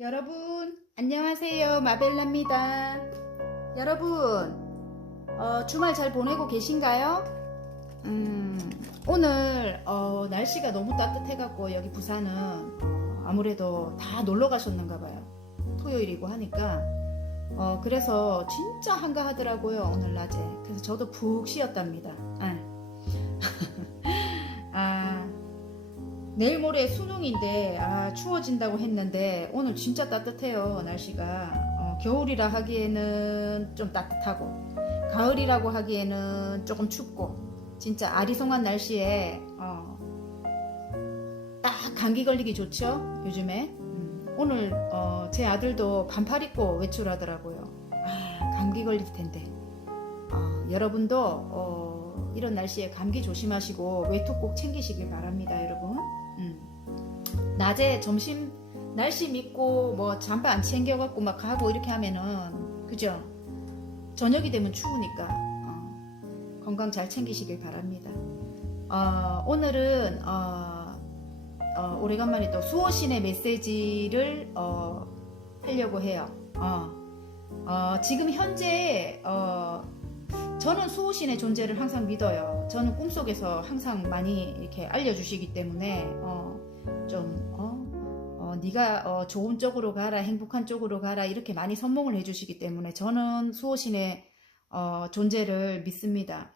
여러분 안녕하세요. 마벨라입니다. 여러분 주말 잘 보내고 계신가요? 오늘 날씨가 너무 따뜻해 갖고 여기 부산은 아무래도 다 놀러 가셨는가 봐요. 토요일이고 하니까 그래서 진짜 한가하더라고요. 오늘 낮에. 그래서 저도 푹 쉬었답니다. 아, 내일 모레 수능인데 추워진다고 했는데 오늘 진짜 따뜻해요. 날씨가 겨울이라 하기에는 좀 따뜻하고 가을이라고 하기에는 조금 춥고 진짜 아리송한 날씨에 딱 감기 걸리기 좋죠 요즘에. 오늘 제 아들도 반팔 입고 외출하더라고요. 감기 걸릴 텐데 여러분도 이런 날씨에 감기 조심하시고 외투 꼭 챙기시길 바랍니다 여러분. 낮에 점심 날씨 믿고 뭐 잠바 안 챙겨갖고 막 가고 이렇게 하면은 그죠? 저녁이 되면 추우니까 건강 잘 챙기시길 바랍니다. 오늘은 오래간만에 또 수호신의 메시지를 하려고 해요. 지금 현재 저는 수호신의 존재를 항상 믿어요. 저는 꿈속에서 항상 많이 이렇게 알려주시기 때문에 네가 좋은 쪽으로 가라, 행복한 쪽으로 가라 이렇게 많이 선몽을 해주시기 때문에 저는 수호신의 존재를 믿습니다.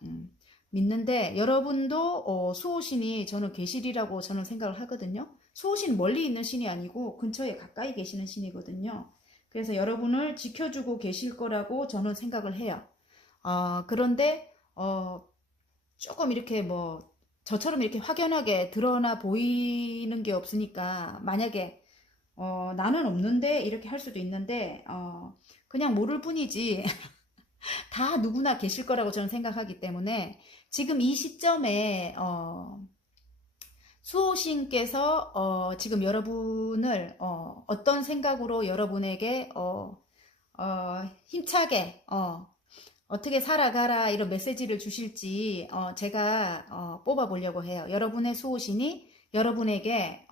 믿는데 여러분도 수호신이 저는 계시리라고 저는 생각을 하거든요. 수호신 멀리 있는 신이 아니고 근처에 가까이 계시는 신이거든요. 그래서 여러분을 지켜주고 계실 거라고 저는 생각을 해요. 그런데 조금 이렇게 뭐 저처럼 이렇게 확연하게 드러나 보이는 게 없으니까 만약에 나는 없는데 이렇게 할 수도 있는데 그냥 모를 뿐이지 다 누구나 계실 거라고 저는 생각하기 때문에 지금 이 시점에 수호신께서 지금 여러분을 어떤 생각으로 여러분에게 힘차게 어떻게 살아가라 이런 메시지를 주실지 제가 뽑아보려고 해요. 여러분의 수호신이 여러분에게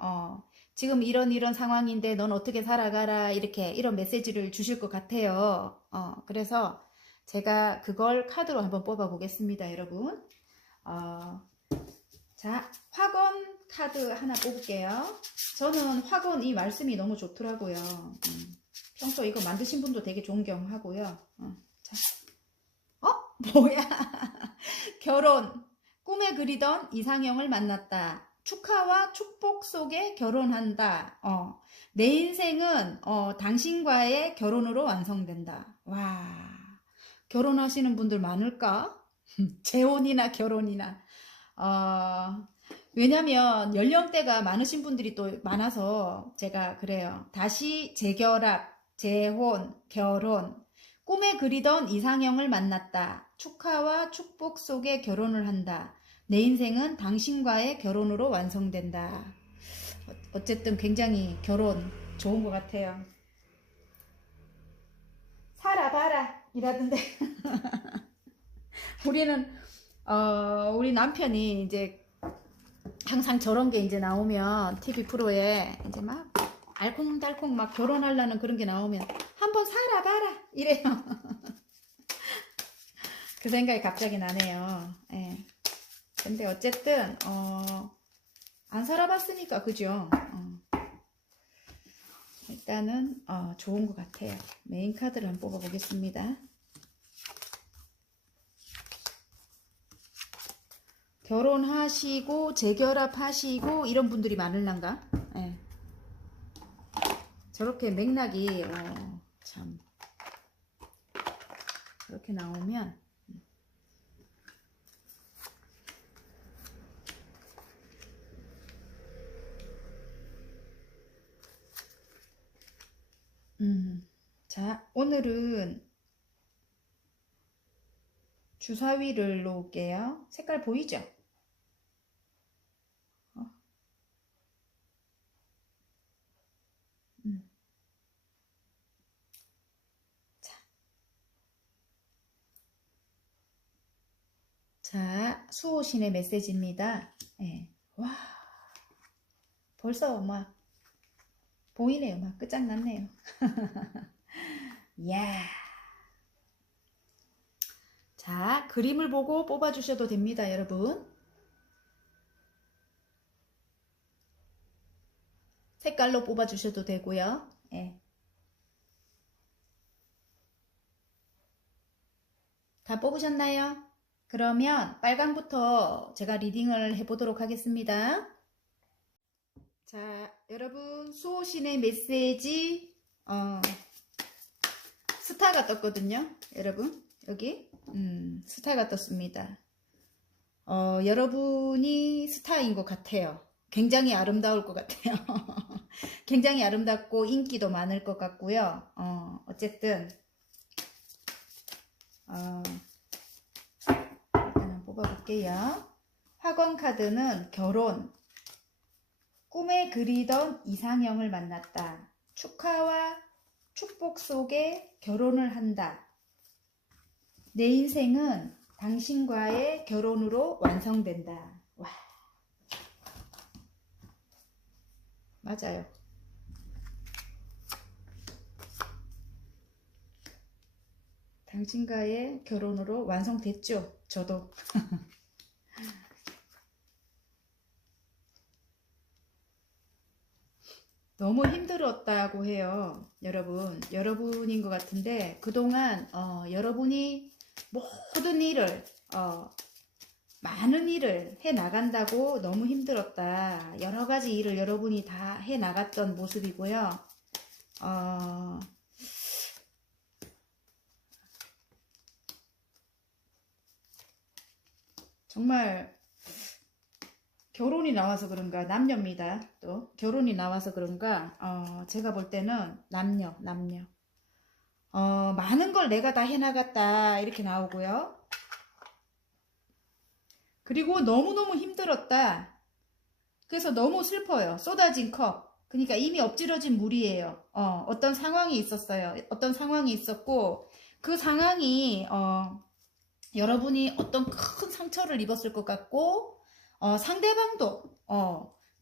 지금 이런 상황인데 넌 어떻게 살아가라 이렇게 이런 메시지를 주실 것 같아요. 그래서 제가 그걸 카드로 한번 뽑아보겠습니다, 여러분. 자, 화건 카드 하나 뽑을게요. 저는 화건 이 말씀이 너무 좋더라고요. 평소 이거 만드신 분도 되게 존경하고요. 자, 뭐야? 결혼. 꿈에 그리던 이상형을 만났다. 축하와 축복 속에 결혼한다. 내 인생은 당신과의 결혼으로 완성된다. 와, 결혼하시는 분들 많을까? 재혼이나 결혼이나. 왜냐면 연령대가 많으신 분들이 또 많아서 제가 그래요. 다시 재결합, 재혼, 결혼. 꿈에 그리던 이상형을 만났다. 축하와 축복 속에 결혼을 한다. 내 인생은 당신과의 결혼으로 완성된다. 어쨌든 굉장히 결혼 좋은 것 같아요. 살아봐라 이라던데. 우리는 우리 남편이 이제 항상 저런 게 이제 나오면 TV 프로에 이제 막 알콩달콩 막 결혼하려는 그런 게 나오면 한번 살아봐라 이래요. 그 생각이 갑자기 나네요. 예. 근데 어쨌든 안 살아봤으니까 그죠? 일단은 좋은 것 같아요. 메인 카드를 한번 뽑아보겠습니다. 결혼하시고 재결합하시고 이런 분들이 많을란가? 예. 저렇게 맥락이 참 그렇게 나오면 자, 오늘은 주사위를 놓을게요. 색깔 보이죠? 자, 수호신의 메시지입니다. 네. 와, 벌써 막 보이네요. 막 끝장났네요. 이야. 자, 그림을 보고 뽑아주셔도 됩니다, 여러분. 색깔로 뽑아주셔도 되고요. 예. 다 뽑으셨나요? 그러면 빨강부터 제가 리딩을 해보도록 하겠습니다. 자, 여러분 수호신의 메시지 스타가 떴거든요. 여러분 여기 스타가 떴습니다. 여러분이 스타인 것 같아요. 굉장히 아름다울 것 같아요. 굉장히 아름답고 인기도 많을 것 같고요. 어쨌든 일단 뽑아볼게요. 화권 카드는 결혼, 꿈에 그리던 이상형을 만났다. 축하와 축복 속에 결혼을 한다. 내 인생은 당신과의 결혼으로 완성된다. 와, 맞아요. 당신과의 결혼으로 완성됐죠. 저도. 너무 힘들었다고 해요. 여러분인 것 같은데 그동안 여러분이 모든 일을 많은 일을 해 나간다고 너무 힘들었다. 여러 가지 일을 여러분이 다 해 나갔던 모습이고요. 정말 결혼이 나와서 그런가, 남녀입니다. 또 결혼이 나와서 그런가 제가 볼 때는 남녀 많은 걸 내가 다 해나갔다 이렇게 나오고요. 그리고 너무너무 힘들었다. 그래서 너무 슬퍼요. 쏟아진 컵. 그러니까 이미 엎질러진 물이에요. 어떤 상황이 있었어요. 어떤 상황이 있었고 그 상황이 여러분이 어떤 큰 상처를 입었을 것 같고 상대방도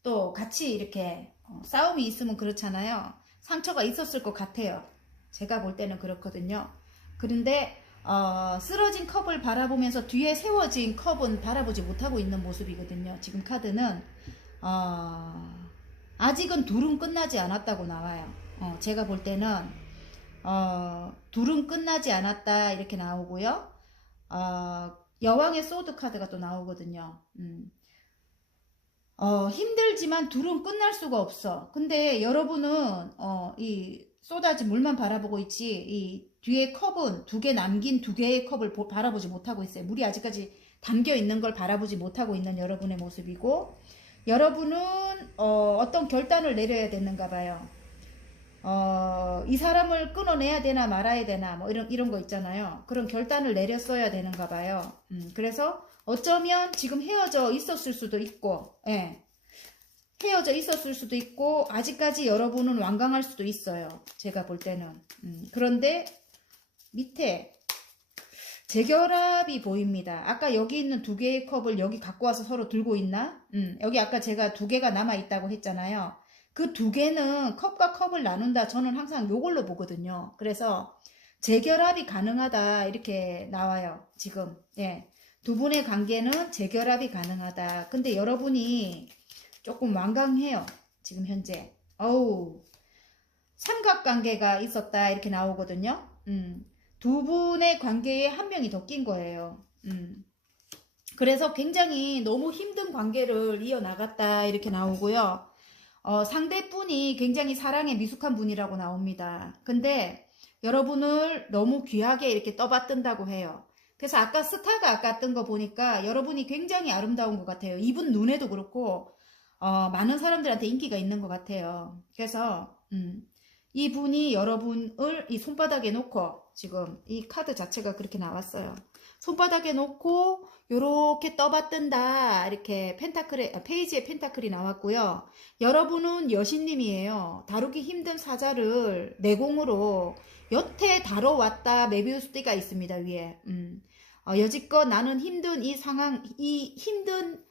또 같이 이렇게 싸움이 있으면 그렇잖아요. 상처가 있었을 것 같아요. 제가 볼 때는 그렇거든요. 그런데 쓰러진 컵을 바라보면서 뒤에 세워진 컵은 바라보지 못하고 있는 모습이거든요. 지금 카드는 아직은 둘은 끝나지 않았다고 나와요. 제가 볼 때는 둘은 끝나지 않았다 이렇게 나오고요. 여왕의 소드 카드가 또 나오거든요. 힘들지만 둘은 끝날 수가 없어. 근데 여러분은 이 쏟아진 물만 바라보고 있지 이 뒤에 컵은 두 개 남긴 두 개의 컵을 바라보지 못하고 있어요. 물이 아직까지 담겨 있는 걸 바라보지 못하고 있는 여러분의 모습이고 여러분은 어떤 결단을 내려야 되는가 봐요. 이 사람을 끊어내야 되나 말아야 되나 뭐 이런 거 있잖아요. 그런 결단을 내렸어야 되는가 봐요. 그래서 어쩌면 지금 헤어져 있었을 수도 있고, 예. 헤어져 있었을 수도 있고, 아직까지 여러분은 완강할 수도 있어요. 제가 볼 때는. 그런데 밑에 재결합이 보입니다. 아까 여기 있는 두 개의 컵을 여기 갖고 와서 서로 들고 있나? 여기 아까 제가 두 개가 남아있다고 했잖아요. 그 두 개는 컵과 컵을 나눈다. 저는 항상 요걸로 보거든요. 그래서 재결합이 가능하다. 이렇게 나와요. 지금. 예. 두 분의 관계는 재결합이 가능하다. 근데 여러분이 조금 완강해요. 지금 현재. 삼각관계가 있었다. 이렇게 나오거든요. 두 분의 관계에 한 명이 더 낀 거예요. 그래서 굉장히 너무 힘든 관계를 이어나갔다. 이렇게 나오고요. 상대분이 굉장히 사랑에 미숙한 분이라고 나옵니다. 근데 여러분을 너무 귀하게 이렇게 떠받든다고 해요. 그래서 아까 스타가 아까 뜬 거 보니까 여러분이 굉장히 아름다운 것 같아요. 이분 눈에도 그렇고 많은 사람들한테 인기가 있는 것 같아요. 그래서 이분이 여러분을 이 손바닥에 놓고 지금 이 카드 자체가 그렇게 나왔어요. 손바닥에 놓고 요렇게 떠받든다 이렇게 페이지에 펜타클이 나왔고요. 여러분은 여신님이에요. 다루기 힘든 사자를 내공으로 여태 다뤄왔다. 메비우스띠가 있습니다. 위에. 여지껏 나는 힘든 이 상황, 이 힘든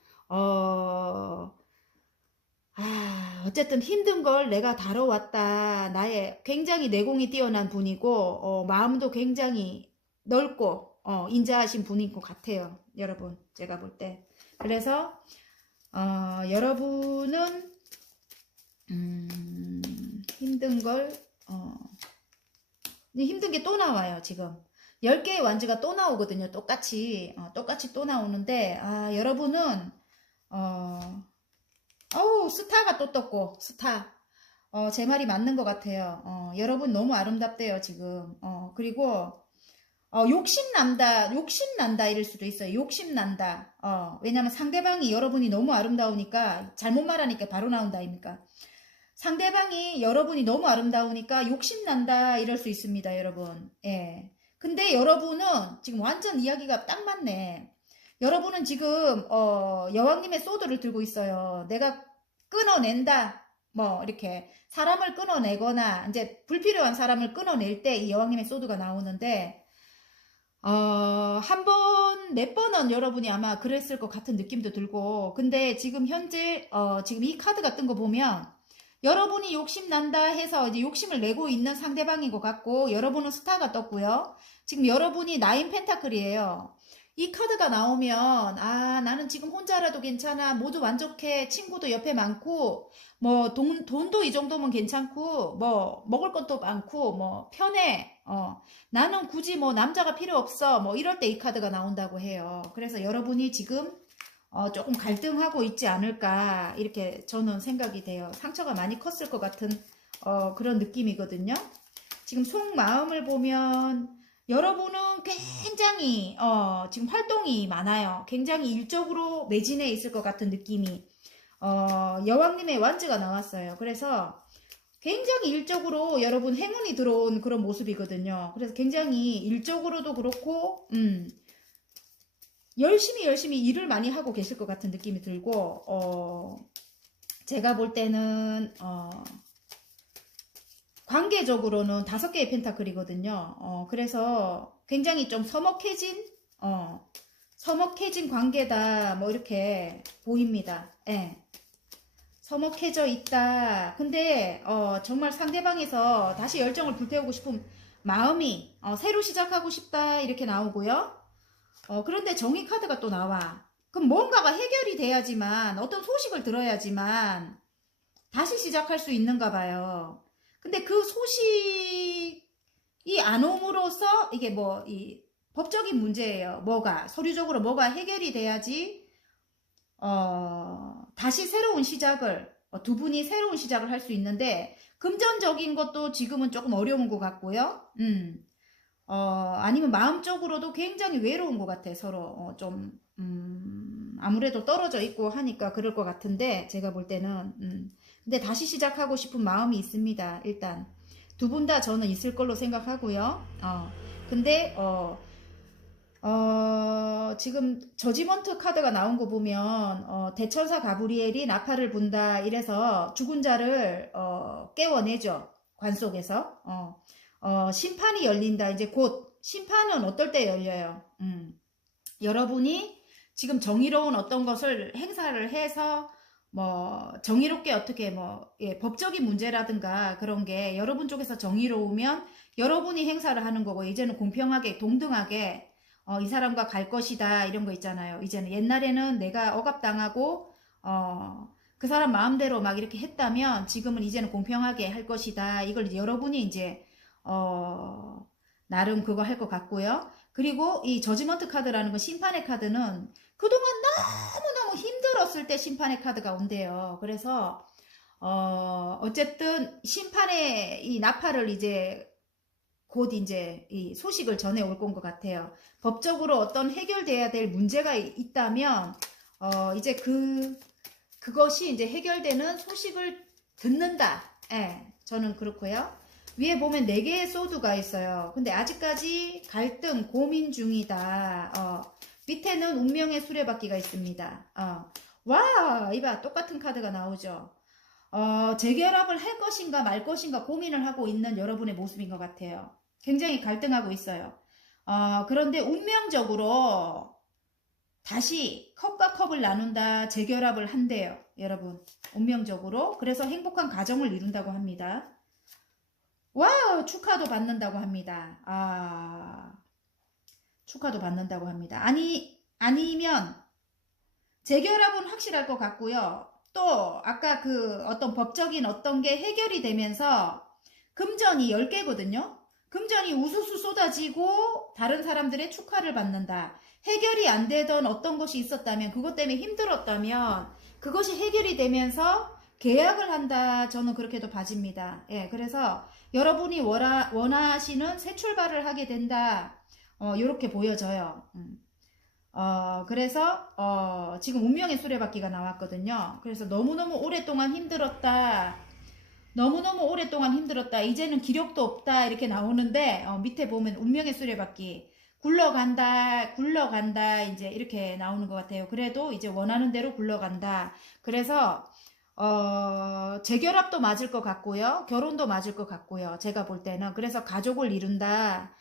어쨌든 힘든 걸 내가 다뤄왔다. 나의 굉장히 내공이 뛰어난 분이고, 마음도 굉장히 넓고, 인자하신 분인 것 같아요. 여러분, 제가 볼 때. 그래서, 여러분은, 힘든 걸, 힘든 게 또 나와요, 지금. 10개의 완즈가 또 나오거든요. 똑같이 또 나오는데, 여러분은, 스타가 또 떴고, 스타. 제 말이 맞는 것 같아요. 여러분 너무 아름답대요, 지금. 그리고, 욕심난다, 이럴 수도 있어요. 욕심난다. 왜냐면 상대방이 여러분이 너무 아름다우니까, 잘못 말하니까 바로 나온다, 아닙니까? 상대방이 여러분이 너무 아름다우니까 욕심난다, 이럴 수 있습니다, 여러분. 예. 근데 여러분은 지금 완전 이야기가 딱 맞네. 여러분은 지금 여왕님의 소드를 들고 있어요. 내가 끊어낸다. 뭐 이렇게 사람을 끊어내거나 이제 불필요한 사람을 끊어낼 때 이 여왕님의 소드가 나오는데 한 번, 몇 번은 여러분이 아마 그랬을 것 같은 느낌도 들고 근데 지금 현재 지금 이 카드가 뜬 거 보면 여러분이 욕심난다 해서 이제 욕심을 내고 있는 상대방인 것 같고 여러분은 스타가 떴고요. 지금 여러분이 나인 펜타클이에요. 이 카드가 나오면 나는 지금 혼자라도 괜찮아. 모두 만족해. 친구도 옆에 많고 뭐 돈도 이 정도면 괜찮고 뭐 먹을 것도 많고 뭐 편해. 나는 굳이 뭐 남자가 필요 없어. 뭐 이럴 때 이 카드가 나온다고 해요. 그래서 여러분이 지금 조금 갈등하고 있지 않을까 이렇게 저는 생각이 돼요. 상처가 많이 컸을 것 같은 그런 느낌이거든요. 지금 속마음을 보면 여러분은 굉장히 지금 활동이 많아요. 굉장히 일적으로 매진해 있을 것 같은 느낌이 여왕님의 완즈가 나왔어요. 그래서 굉장히 일적으로 여러분 행운이 들어온 그런 모습이거든요. 그래서 굉장히 일적으로도 그렇고 열심히 일을 많이 하고 계실 것 같은 느낌이 들고 제가 볼 때는 관계적으로는 5개의 펜타클이거든요. 그래서 굉장히 좀 서먹해진 관계다, 뭐 이렇게 보입니다. 예. 서먹해져 있다. 근데, 정말 상대방에서 다시 열정을 불태우고 싶은 마음이, 새로 시작하고 싶다, 이렇게 나오고요. 그런데 정의 카드가 또 나와. 그럼 뭔가가 해결이 돼야지만, 어떤 소식을 들어야지만, 다시 시작할 수 있는가 봐요. 근데 그 소식이 안 옴으로써 이게 뭐 이 법적인 문제예요. 서류적으로 뭐가 해결이 돼야지 다시 새로운 시작을 두 분이 새로운 시작을 할 수 있는데 금전적인 것도 지금은 조금 어려운 것 같고요. 아니면 마음적으로도 굉장히 외로운 것 같아. 서로 아무래도 떨어져 있고 하니까 그럴 것 같은데 제가 볼 때는 근데 다시 시작하고 싶은 마음이 있습니다. 일단 두 분 다 저는 있을 걸로 생각하고요. 근데 지금 저지먼트 카드가 나온 거 보면 대천사 가브리엘이 나팔을 분다 이래서 죽은 자를 깨워내죠. 관 속에서 심판이 열린다. 이제 곧 심판은 어떨 때 열려요. 여러분이 지금 정의로운 어떤 것을 행사를 해서 뭐 정의롭게 어떻게 법적인 문제라든가 그런 게 여러분 쪽에서 정의로우면 여러분이 행사를 하는 거고 이제는 공평하게 동등하게 이 사람과 갈 것이다 이런 거 있잖아요. 이제는 옛날에는 내가 억압당하고 그 사람 마음대로 막 이렇게 했다면 지금은 이제는 공평하게 할 것이다. 이걸 여러분이 이제 나름 그거 할 것 같고요. 그리고 이 저지먼트 카드라는 건 심판의 카드는 그동안 너무너무 힘들었을 때 심판의 카드가 온대요. 그래서 어쨌든 심판의 이 나팔을 이제 곧 이제 이 소식을 전해 올 것 같아요. 법적으로 어떤 해결돼야 될 문제가 있다면 이제 그것이 이제 해결되는 소식을 듣는다. 예, 저는 그렇고요. 위에 보면 4개의 소드가 있어요. 근데 아직까지 갈등, 고민 중이다. 밑에는 운명의 수레바퀴가 있습니다. 와, 이봐, 똑같은 카드가 나오죠. 재결합을 할 것인가 말 것인가 고민을 하고 있는 여러분의 모습인 것 같아요. 굉장히 갈등하고 있어요. 그런데 운명적으로 다시 컵과 컵을 나눈다, 재결합을 한대요. 여러분, 운명적으로. 그래서 행복한 가정을 이룬다고 합니다. 와우, 축하도 받는다고 합니다. 축하도 받는다고 합니다. 아니면 재결합은 확실할 것 같고요. 또 아까 그 어떤 법적인 어떤 게 해결이 되면서 금전이 10개거든요. 금전이 우수수 쏟아지고 다른 사람들의 축하를 받는다. 해결이 안 되던 어떤 것이 있었다면, 그것 때문에 힘들었다면 그것이 해결이 되면서 계약을 한다. 저는 그렇게도 봐집니다. 예, 그래서 여러분이 원하시는 새 출발을 하게 된다. 요렇게 보여져요. 그래서 지금 운명의 수레바퀴가 나왔거든요. 그래서 너무너무 오랫동안 힘들었다. 너무너무 오랫동안 힘들었다. 이제는 기력도 없다. 이렇게 나오는데 밑에 보면 운명의 수레바퀴 굴러간다 이제 이렇게 나오는 것 같아요. 그래도 이제 원하는 대로 굴러간다. 그래서 재결합도 맞을 것 같고요. 결혼도 맞을 것 같고요. 제가 볼 때는. 그래서 가족을 이룬다.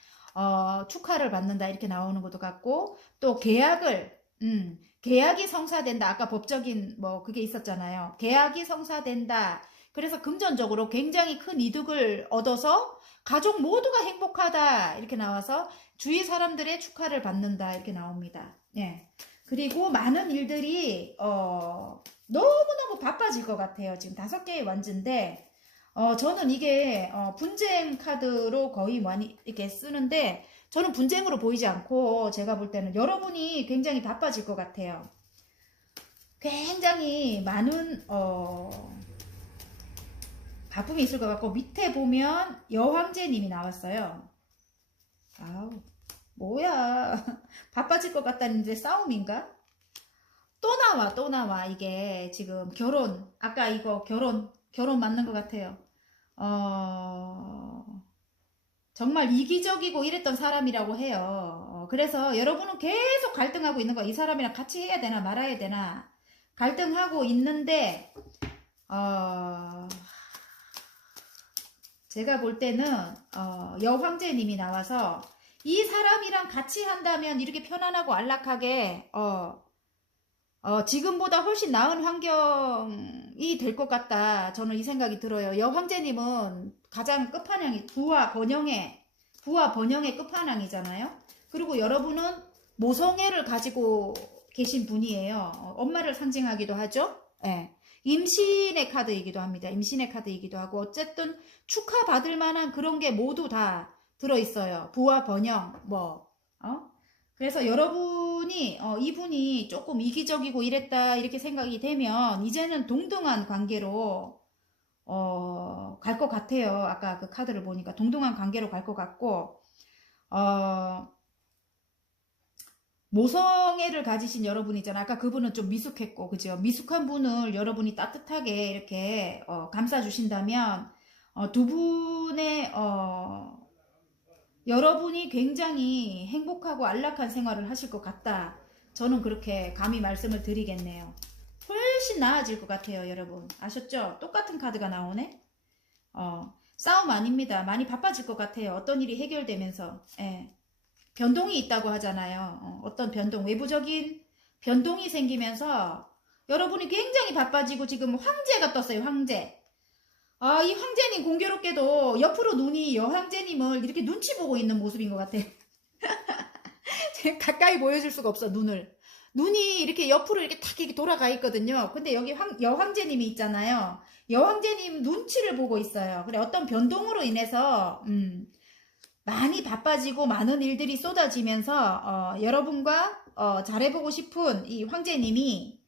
축하를 받는다. 이렇게 나오는 것도 같고, 또 계약이 성사된다. 아까 법적인 그게 있었잖아요. 계약이 성사된다. 그래서 금전적으로 굉장히 큰 이득을 얻어서 가족 모두가 행복하다. 이렇게 나와서 주위 사람들의 축하를 받는다. 이렇게 나옵니다. 예. 그리고 많은 일들이 너무너무 바빠질 것 같아요. 지금 5개의 완즈인데 저는 이게 분쟁 카드로 거의 많이 이렇게 쓰는데, 저는 분쟁으로 보이지 않고 제가 볼 때는 여러분이 굉장히 바빠질 것 같아요. 굉장히 많은 바쁨이 있을 것 같고, 밑에 보면 여황제님이 나왔어요. 아우, 뭐야. 바빠질 것 같다는데 싸움인가? 또 나와. 이게 지금 아까 이거 결혼 맞는 것 같아요. 정말 이기적이고 이랬던 사람이라고 해요. 그래서 여러분은 계속 갈등하고 있는 거야. 이 사람이랑 같이 해야 되나 말아야 되나 갈등하고 있는데, 제가 볼 때는 여황제님이 나와서 이 사람이랑 같이 한다면 이렇게 편안하고 안락하게 지금보다 훨씬 나은 환경이 될 것 같다. 저는 이 생각이 들어요. 여황제님은 가장 끝판왕이 부와 번영의 끝판왕이잖아요. 그리고 여러분은 모성애를 가지고 계신 분이에요. 엄마를 상징하기도 하죠. 예. 임신의 카드이기도 합니다. 임신의 카드이기도 하고, 어쨌든 축하받을 만한 그런 게 모두 다 들어있어요. 부와 번영, 그래서 여러분이 이분이 조금 이기적이고 이랬다 이렇게 생각이 되면 이제는 동등한 관계로 갈 것 같아요. 아까 그 카드를 보니까 동등한 관계로 갈 것 같고, 모성애를 가지신 여러분이잖아요. 아까 그분은 좀 미숙했고, 그죠? 미숙한 분을 여러분이 따뜻하게 이렇게 감싸주신다면 두 분의 여러분이 굉장히 행복하고 안락한 생활을 하실 것 같다. 저는 그렇게 감히 말씀을 드리겠네요. 훨씬 나아질 것 같아요, 여러분. 아셨죠? 똑같은 카드가 나오네. 싸움 아닙니다. 많이 바빠질 것 같아요. 어떤 일이 해결되면서. 예. 변동이 있다고 하잖아요. 어떤 변동, 외부적인 변동이 생기면서 여러분이 굉장히 바빠지고, 지금 황제가 떴어요. 황제. 이 황제님 공교롭게도 옆으로 눈이 여황제님을 이렇게 눈치 보고 있는 모습인 것 같아요. 제가 가까이 보여줄 수가 없어, 눈이 이렇게 옆으로 이렇게 탁 이렇게 돌아가 있거든요. 근데 여기 여황제님이 있잖아요. 여황제님 눈치를 보고 있어요. 그래, 어떤 변동으로 인해서 많이 바빠지고 많은 일들이 쏟아지면서 여러분과 잘해보고 싶은 이 황제님이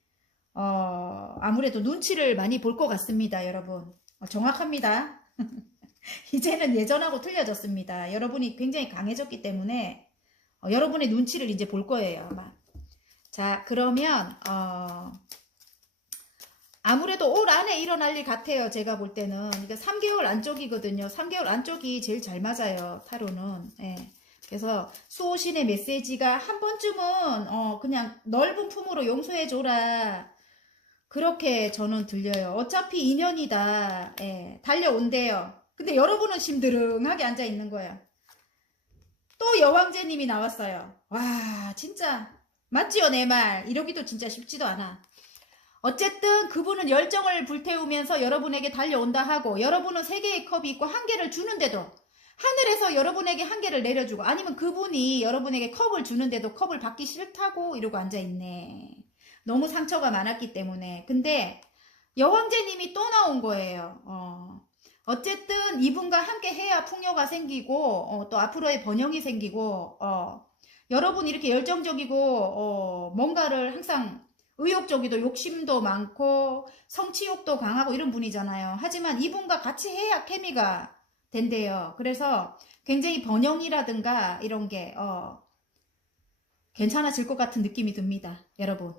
아무래도 눈치를 많이 볼 것 같습니다. 여러분, 정확합니다. 이제는 예전하고 틀려졌습니다. 여러분이 굉장히 강해졌기 때문에 여러분의 눈치를 이제 볼 거예요, 아마. 자, 그러면 아무래도 올 안에 일어날 일 같아요. 제가 볼 때는. 그러니까 3개월 안쪽이거든요. 3개월 안쪽이 제일 잘 맞아요, 타로는. 예. 그래서 수호신의 메시지가 한 번쯤은 그냥 넓은 품으로 용서해줘라. 그렇게 저는 들려요. 어차피 인연이다. 예. 달려온대요. 근데 여러분은 심드렁하게 앉아있는 거야. 또 여왕제님이 나왔어요. 와, 진짜 맞지요, 내 말. 이러기도 진짜 쉽지도 않아. 어쨌든 그분은 열정을 불태우면서 여러분에게 달려온다 하고, 여러분은 세 개의 컵이 있고 한 개를 주는데도 하늘에서 여러분에게 한 개를 내려주고, 아니면 그분이 여러분에게 컵을 주는데도 컵을 받기 싫다고 이러고 앉아있네. 너무 상처가 많았기 때문에. 근데 여왕제님이 또 나온 거예요. 어쨌든 이분과 함께 해야 풍요가 생기고, 또 앞으로의 번영이 생기고, 여러분 이렇게 열정적이고, 뭔가를 항상 의욕적이도 욕심도 많고, 성취욕도 강하고 이런 분이잖아요. 하지만 이분과 같이 해야 케미가 된대요. 그래서 굉장히 번영이라든가 이런 게, 괜찮아질 것 같은 느낌이 듭니다. 여러분.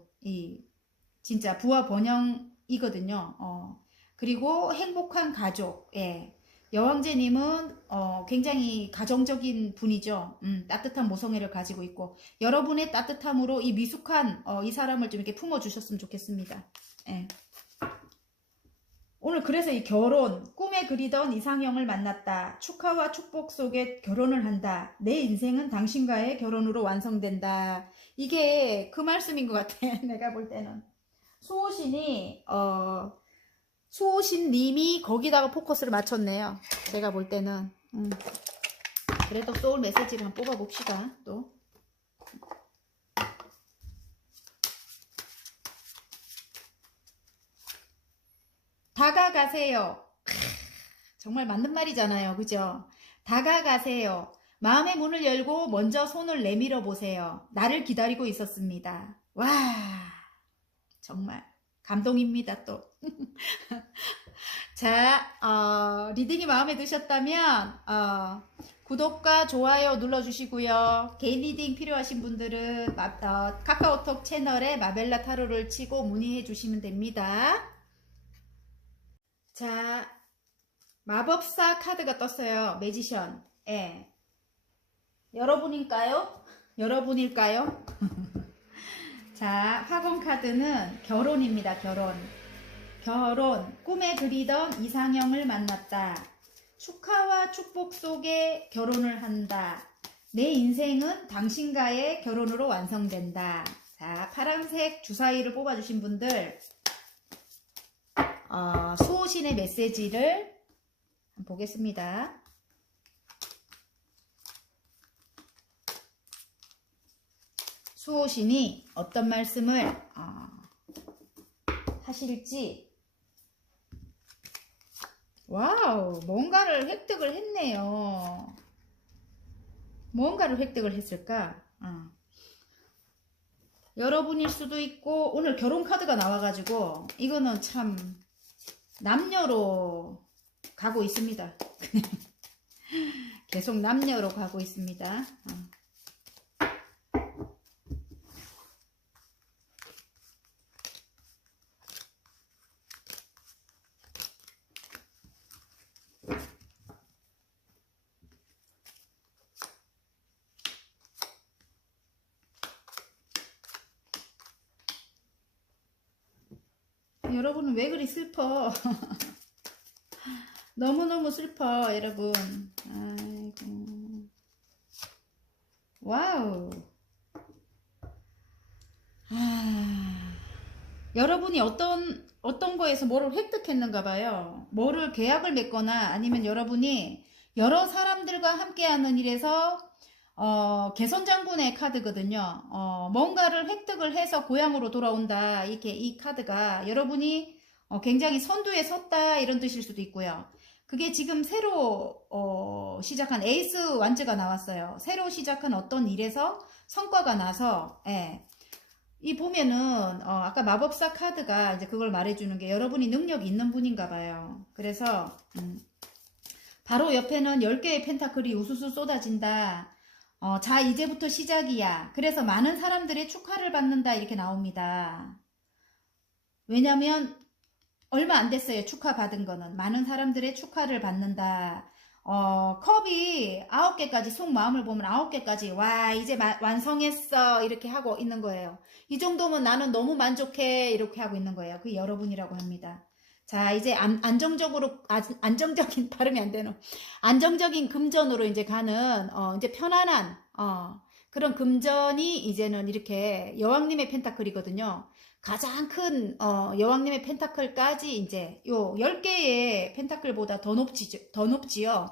진짜 부와 번영이거든요. 그리고 행복한 가족. 예. 여왕제님은 굉장히 가정적인 분이죠. 따뜻한 모성애를 가지고 있고 여러분의 따뜻함으로 이 미숙한 이 사람을 좀 이렇게 품어주셨으면 좋겠습니다. 예. 오늘 그래서 이 결혼, 꿈에 그리던 이상형을 만났다. 축하와 축복 속에 결혼을 한다. 내 인생은 당신과의 결혼으로 완성된다. 이게 그 말씀인 것 같아. 내가 볼 때는. 수호신이 수호신님이 거기다가 포커스를 맞췄네요. 제가 볼 때는. 그래도 소울 메시지를 한번 뽑아봅시다. 또. 다가가세요. 정말 맞는 말이잖아요. 그죠? 다가가세요. 마음의 문을 열고 먼저 손을 내밀어 보세요. 나를 기다리고 있었습니다. 와, 정말 감동입니다. 또. 자, 리딩이 마음에 드셨다면 구독과 좋아요 눌러주시고요. 개인 리딩 필요하신 분들은 카카오톡 채널에 마벨라 타로를 치고 문의해 주시면 됩니다. 자, 마법사 카드가 떴어요. 매지션. 예. 여러분일까요? 여러분일까요? 자, 화공 카드는 결혼입니다. 결혼. 결혼. 꿈에 그리던 이상형을 만났다. 축하와 축복 속에 결혼을 한다. 내 인생은 당신과의 결혼으로 완성된다. 자, 파란색 주사위를 뽑아주신 분들 수호신의 메시지를 보겠습니다. 수호신이 어떤 말씀을 하실지. 와우, 뭔가를 획득을 했네요. 뭔가를 획득을 했을까? 여러분일 수도 있고, 오늘 결혼 카드가 나와가지고 이거는 참 남녀로 가고 있습니다. 계속 남녀로 가고 있습니다. 여러분은 왜 그리 슬퍼? 너무너무 슬퍼, 여러분. 아이고. 와우. 여러분이 어떤 거에서 뭐를 획득했는가 봐요. 뭐를 계약을 맺거나 아니면 여러분이 여러 사람들과 함께하는 일에서 개선장군의 카드거든요. 뭔가를 획득을 해서 고향으로 돌아온다. 이렇게 이 카드가 여러분이 굉장히 선두에 섰다 이런 뜻일 수도 있고요. 그게 지금 새로 시작한 에이스 완즈가 나왔어요. 새로 시작한 어떤 일에서 성과가 나서 이 보면은 아까 마법사 카드가 이제 그걸 말해주는 게 여러분이 능력이 있는 분인가 봐요. 그래서 바로 옆에는 10개의 펜타클이 우수수 쏟아진다. 자, 이제부터 시작이야. 그래서 많은 사람들의 축하를 받는다 이렇게 나옵니다. 왜냐면 얼마 안 됐어요. 축하받은 거는. 많은 사람들의 축하를 받는다. 컵이 9개까지 속마음을 보면 9개까지 와 이제 완성했어 이렇게 하고 있는 거예요. 이 정도면 나는 너무 만족해 이렇게 하고 있는 거예요. 그게 여러분이라고 합니다. 자, 이제 안정적인 발음이 안 되노. 안정적인 금전으로 이제 가는 이제 편안한 그런 금전이 이제는 이렇게 여왕님의 펜타클이거든요. 가장 큰 여왕님의 펜타클까지 이제 요 10개의 펜타클보다 더 높지요.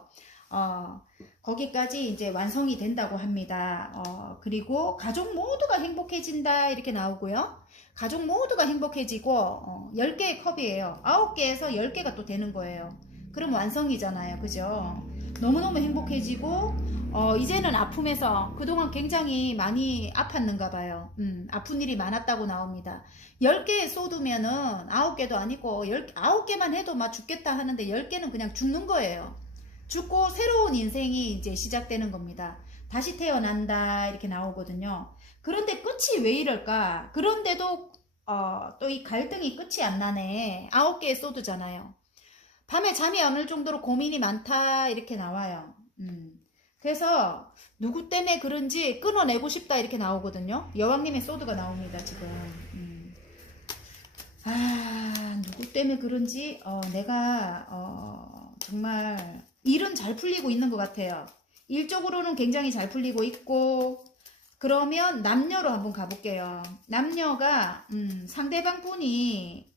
거기까지 이제 완성이 된다고 합니다. 그리고 가족 모두가 행복해진다 이렇게 나오고요. 가족 모두가 행복해지고 10개의 컵이에요. 9개에서 10개가 또 되는 거예요. 그럼 완성이잖아요. 그죠? 너무너무 행복해지고 이제는 아픔에서 그동안 굉장히 많이 아팠는가 봐요. 아픈 일이 많았다고 나옵니다. 10개에 쏟으면은 9개도 아니고 9개만 해도 막 죽겠다 하는데 10개는 그냥 죽는 거예요. 죽고 새로운 인생이 이제 시작되는 겁니다. 다시 태어난다 이렇게 나오거든요. 그런데 끝이 왜 이럴까? 그런데도 또 이 갈등이 끝이 안 나네. 9개의 소드잖아요. 밤에 잠이 안 올 정도로 고민이 많다 이렇게 나와요. 그래서 누구 때문에 그런지 끊어내고 싶다 이렇게 나오거든요. 여왕님의 소드가 나옵니다 지금. 누구 때문에 그런지 내가 정말 일은 잘 풀리고 있는 것 같아요. 일적으로는 굉장히 잘 풀리고 있고, 그러면 남녀로 한번 가볼게요. 남녀가 상대방 분이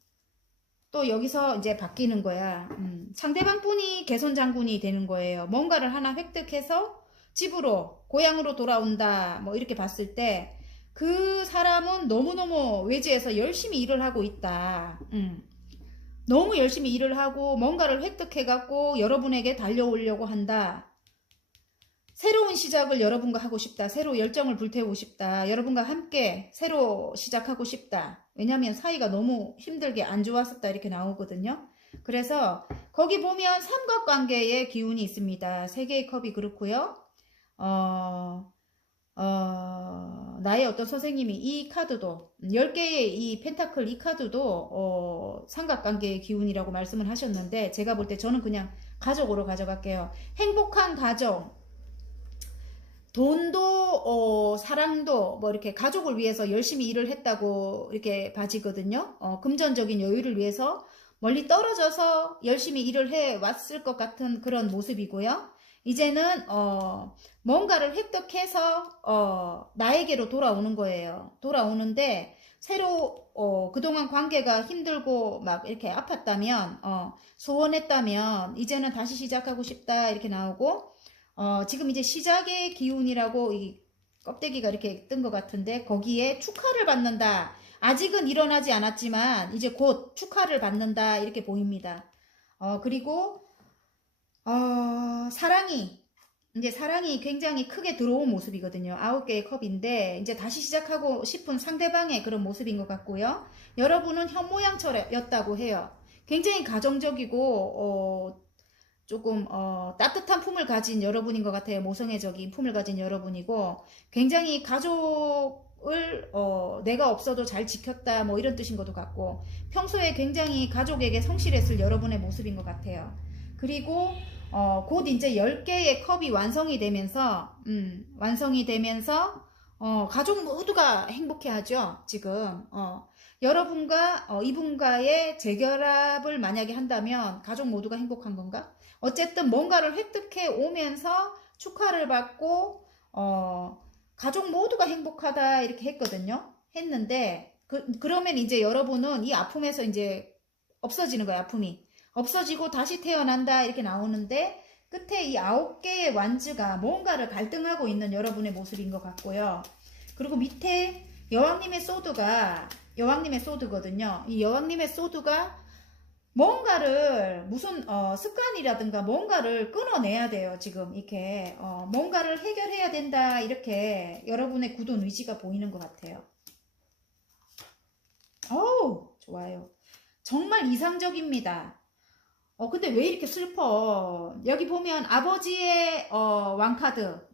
또 여기서 이제 바뀌는 거야. 상대방 분이 개손장군이 되는 거예요. 뭔가를 하나 획득해서 집으로 고향으로 돌아온다 뭐 이렇게 봤을 때 그 사람은 너무너무 외지에서 열심히 일을 하고 있다. 너무 열심히 일을 하고 뭔가를 획득해갖고 여러분에게 달려오려고 한다. 새로운 시작을 여러분과 하고 싶다. 새로 열정을 불태우고 싶다. 여러분과 함께 새로 시작하고 싶다. 왜냐하면 사이가 너무 힘들게 안 좋았었다 이렇게 나오거든요. 그래서 거기 보면 삼각관계의 기운이 있습니다. 3개의 컵이 그렇고요. 나의 어떤 선생님이 이 카드도 10개의 이 펜타클 이 카드도 삼각관계의 기운이라고 말씀을 하셨는데 제가 볼 때 저는 그냥 가족으로 가져갈게요. 행복한 가정, 돈도 사랑도 뭐 이렇게 가족을 위해서 열심히 일을 했다고 이렇게 봐지거든요. 금전적인 여유를 위해서 멀리 떨어져서 열심히 일을 해 왔을 것 같은 그런 모습이고요. 이제는 뭔가를 획득해서 나에게로 돌아오는 거예요. 돌아오는데 새로 그동안 관계가 힘들고 막 이렇게 아팠다면 소원했다면 이제는 다시 시작하고 싶다 이렇게 나오고 지금 이제 시작의 기운이라고 이 껍데기가 이렇게 뜬 것 같은데 거기에 축하를 받는다. 아직은 일어나지 않았지만 이제 곧 축하를 받는다 이렇게 보입니다. 그리고 이제 사랑이 굉장히 크게 들어온 모습이거든요. 9개의 컵인데 이제 다시 시작하고 싶은 상대방의 그런 모습인 것 같고요. 여러분은 현모양처였다고 해요. 굉장히 가정적이고 조금 따뜻한 품을 가진 여러분인 것 같아요. 모성애적인 품을 가진 여러분이고 굉장히 가족을 내가 없어도 잘 지켰다 뭐 이런 뜻인 것도 같고 평소에 굉장히 가족에게 성실했을 여러분의 모습인 것 같아요. 그리고 곧 이제 10개의 컵이 완성이 되면서 가족 모두가 행복해하죠. 지금 여러분과 이분과의 재결합을 만약에 한다면 가족 모두가 행복한 건가? 어쨌든 뭔가를 획득해 오면서 축하를 받고 가족 모두가 행복하다 이렇게 했는데 그러면 이제 여러분은 이 아픔에서 이제 없어지는 거예요. 아픔이 없어지고 다시 태어난다 이렇게 나오는데 끝에 이 9개의 완즈가 뭔가를 갈등하고 있는 여러분의 모습인 것 같고요. 그리고 밑에 여왕님의 소드거든요. 이 여왕님의 소드가 뭔가를 무슨 습관이라든가 뭔가를 끊어내야 돼요. 지금 이렇게 뭔가를 해결해야 된다 이렇게 여러분의 굳은 의지가 보이는 것 같아요. 좋아요. 정말 이상적입니다. 근데 왜 이렇게 슬퍼? 여기 보면 아버지의 왕카드,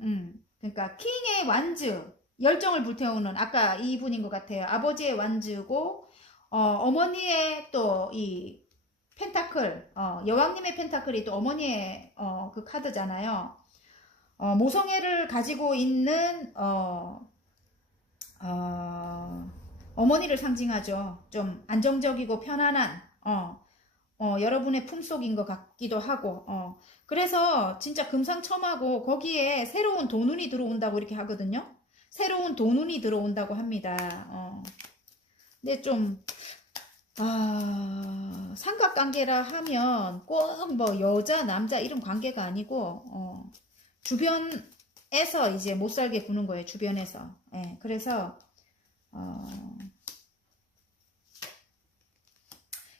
그러니까 킹의 완즈, 열정을 불태우는 아까 이분인 것 같아요. 아버지의 완즈고 어머니의 또 이 펜타클, 여왕님의 펜타클이 또 어머니의 그 카드잖아요. 모성애를 가지고 있는 어머니를 상징하죠. 좀 안정적이고 편안한 여러분의 품속인 것 같기도 하고 그래서 진짜 금상첨화고 거기에 새로운 돈운이 들어온다고 이렇게 하거든요. 새로운 돈운이 들어온다고 합니다. 근데 좀 삼각관계라 하면 꼭 뭐 여자 남자 이런 관계가 아니고 주변에서 이제 못 살게 구는 거예요. 주변에서. 예, 그래서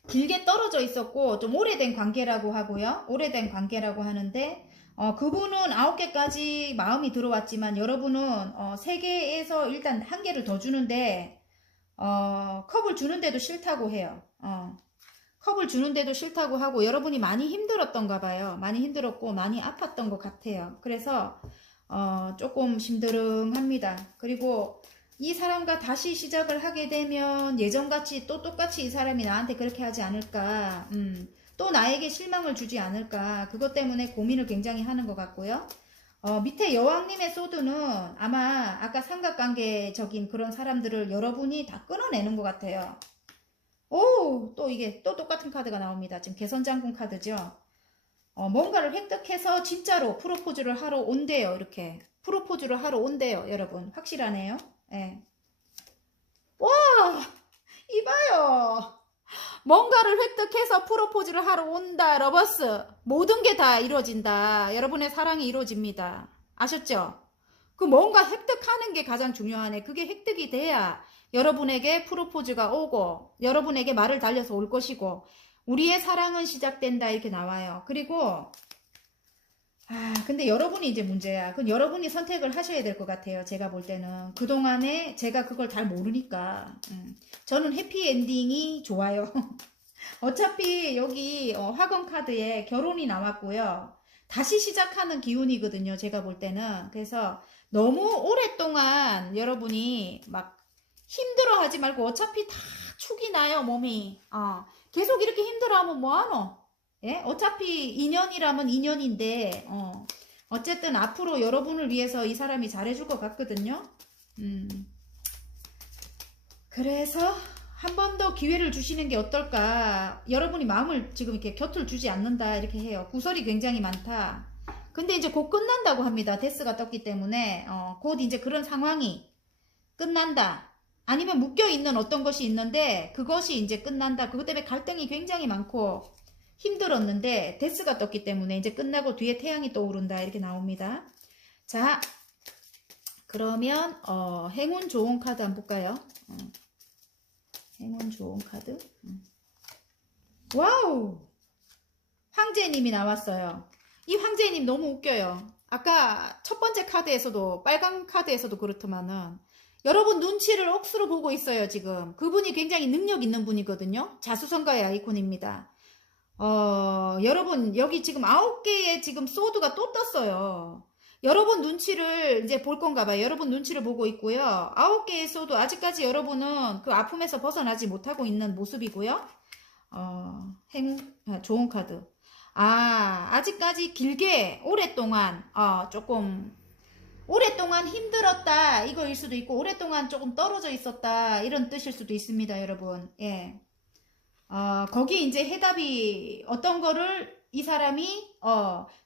길게 떨어져 있었고 좀 오래된 관계라고 하고요. 오래된 관계라고 하는데 그분은 9개까지 마음이 들어왔지만 여러분은 3개에서 일단 1개를 더 주는데 컵을 주는데도 싫다고 해요. 컵을 주는데도 싫다고 하고 여러분이 많이 힘들었던가 봐요. 많이 힘들었고 많이 아팠던 것 같아요. 그래서 조금 심드름합니다. 그리고 이 사람과 다시 시작을 하게 되면 예전같이 또 똑같이 이 사람이 나한테 그렇게 하지 않을까, 또 나에게 실망을 주지 않을까, 그것 때문에 고민을 굉장히 하는 것 같고요. 밑에 여왕님의 소드는 아마 아까 삼각관계적인 그런 사람들을 여러분이 다 끊어내는 것 같아요. 오, 또 이게 또 똑같은 카드가 나옵니다. 지금 개선장군 카드죠. 뭔가를 획득해서 진짜로 프로포즈를 하러 온대요. 이렇게 프로포즈를 하러 온대요. 여러분 확실하네요. 예. 와, 이봐요. 뭔가를 획득해서 프로포즈를 하러 온다. 러버스. 모든 게 다 이루어진다. 여러분의 사랑이 이루어집니다. 아셨죠? 그 뭔가 획득하는 게 가장 중요하네. 그게 획득이 돼야 여러분에게 프로포즈가 오고 여러분에게 말을 달려서 올 것이고 우리의 사랑은 시작된다 이렇게 나와요. 그리고 근데 여러분이 이제 문제야. 그건 여러분이 선택을 하셔야 될 것 같아요. 제가 볼 때는. 그동안에 제가 그걸 잘 모르니까. 저는 해피엔딩이 좋아요. 어차피 여기 화건 카드에 결혼이 나왔고요. 다시 시작하는 기운이거든요. 제가 볼 때는. 그래서 너무 오랫동안 여러분이 막 힘들어하지 말고 어차피 다 축이 나요. 몸이. 계속 이렇게 힘들어하면 뭐하노? 예? 어차피 인연이라면 인연인데 어쨌든 앞으로 여러분을 위해서 이 사람이 잘해줄 것 같거든요. 그래서 한 번 더 기회를 주시는 게 어떨까. 여러분이 마음을 지금 이렇게 곁을 주지 않는다 이렇게 해요. 구설이 굉장히 많다. 근데 이제 곧 끝난다고 합니다. 데스가 떴기 때문에 곧 이제 그런 상황이 끝난다. 아니면 묶여있는 어떤 것이 있는데 그것이 이제 끝난다. 그것 때문에 갈등이 굉장히 많고 힘들었는데 데스가 떴기 때문에 이제 끝나고 뒤에 태양이 떠오른다 이렇게 나옵니다. 자, 그러면 행운 좋은 카드 한번 볼까요? 행운 좋은 카드. 와우! 황제님이 나왔어요. 이 황제님 너무 웃겨요. 아까 첫 번째 카드에서도 빨간 카드에서도 그렇더만은 여러분 눈치를 억수로 보고 있어요. 지금 그분이 굉장히 능력 있는 분이거든요. 자수성가의 아이콘입니다. 여러분 여기 지금 9개의 지금 소드가 또 떴어요. 여러분 눈치를 이제 볼 건가 봐요. 여러분 눈치를 보고 있고요. 9개의 소드 아직까지 여러분은 그 아픔에서 벗어나지 못하고 있는 모습이고요. 좋은 카드. 아직까지 길게 오랫동안 조금 오랫동안 힘들었다 이거일 수도 있고 오랫동안 조금 떨어져 있었다 이런 뜻일 수도 있습니다. 여러분. 예. 거기에 이제 해답이 어떤 거를 이 사람이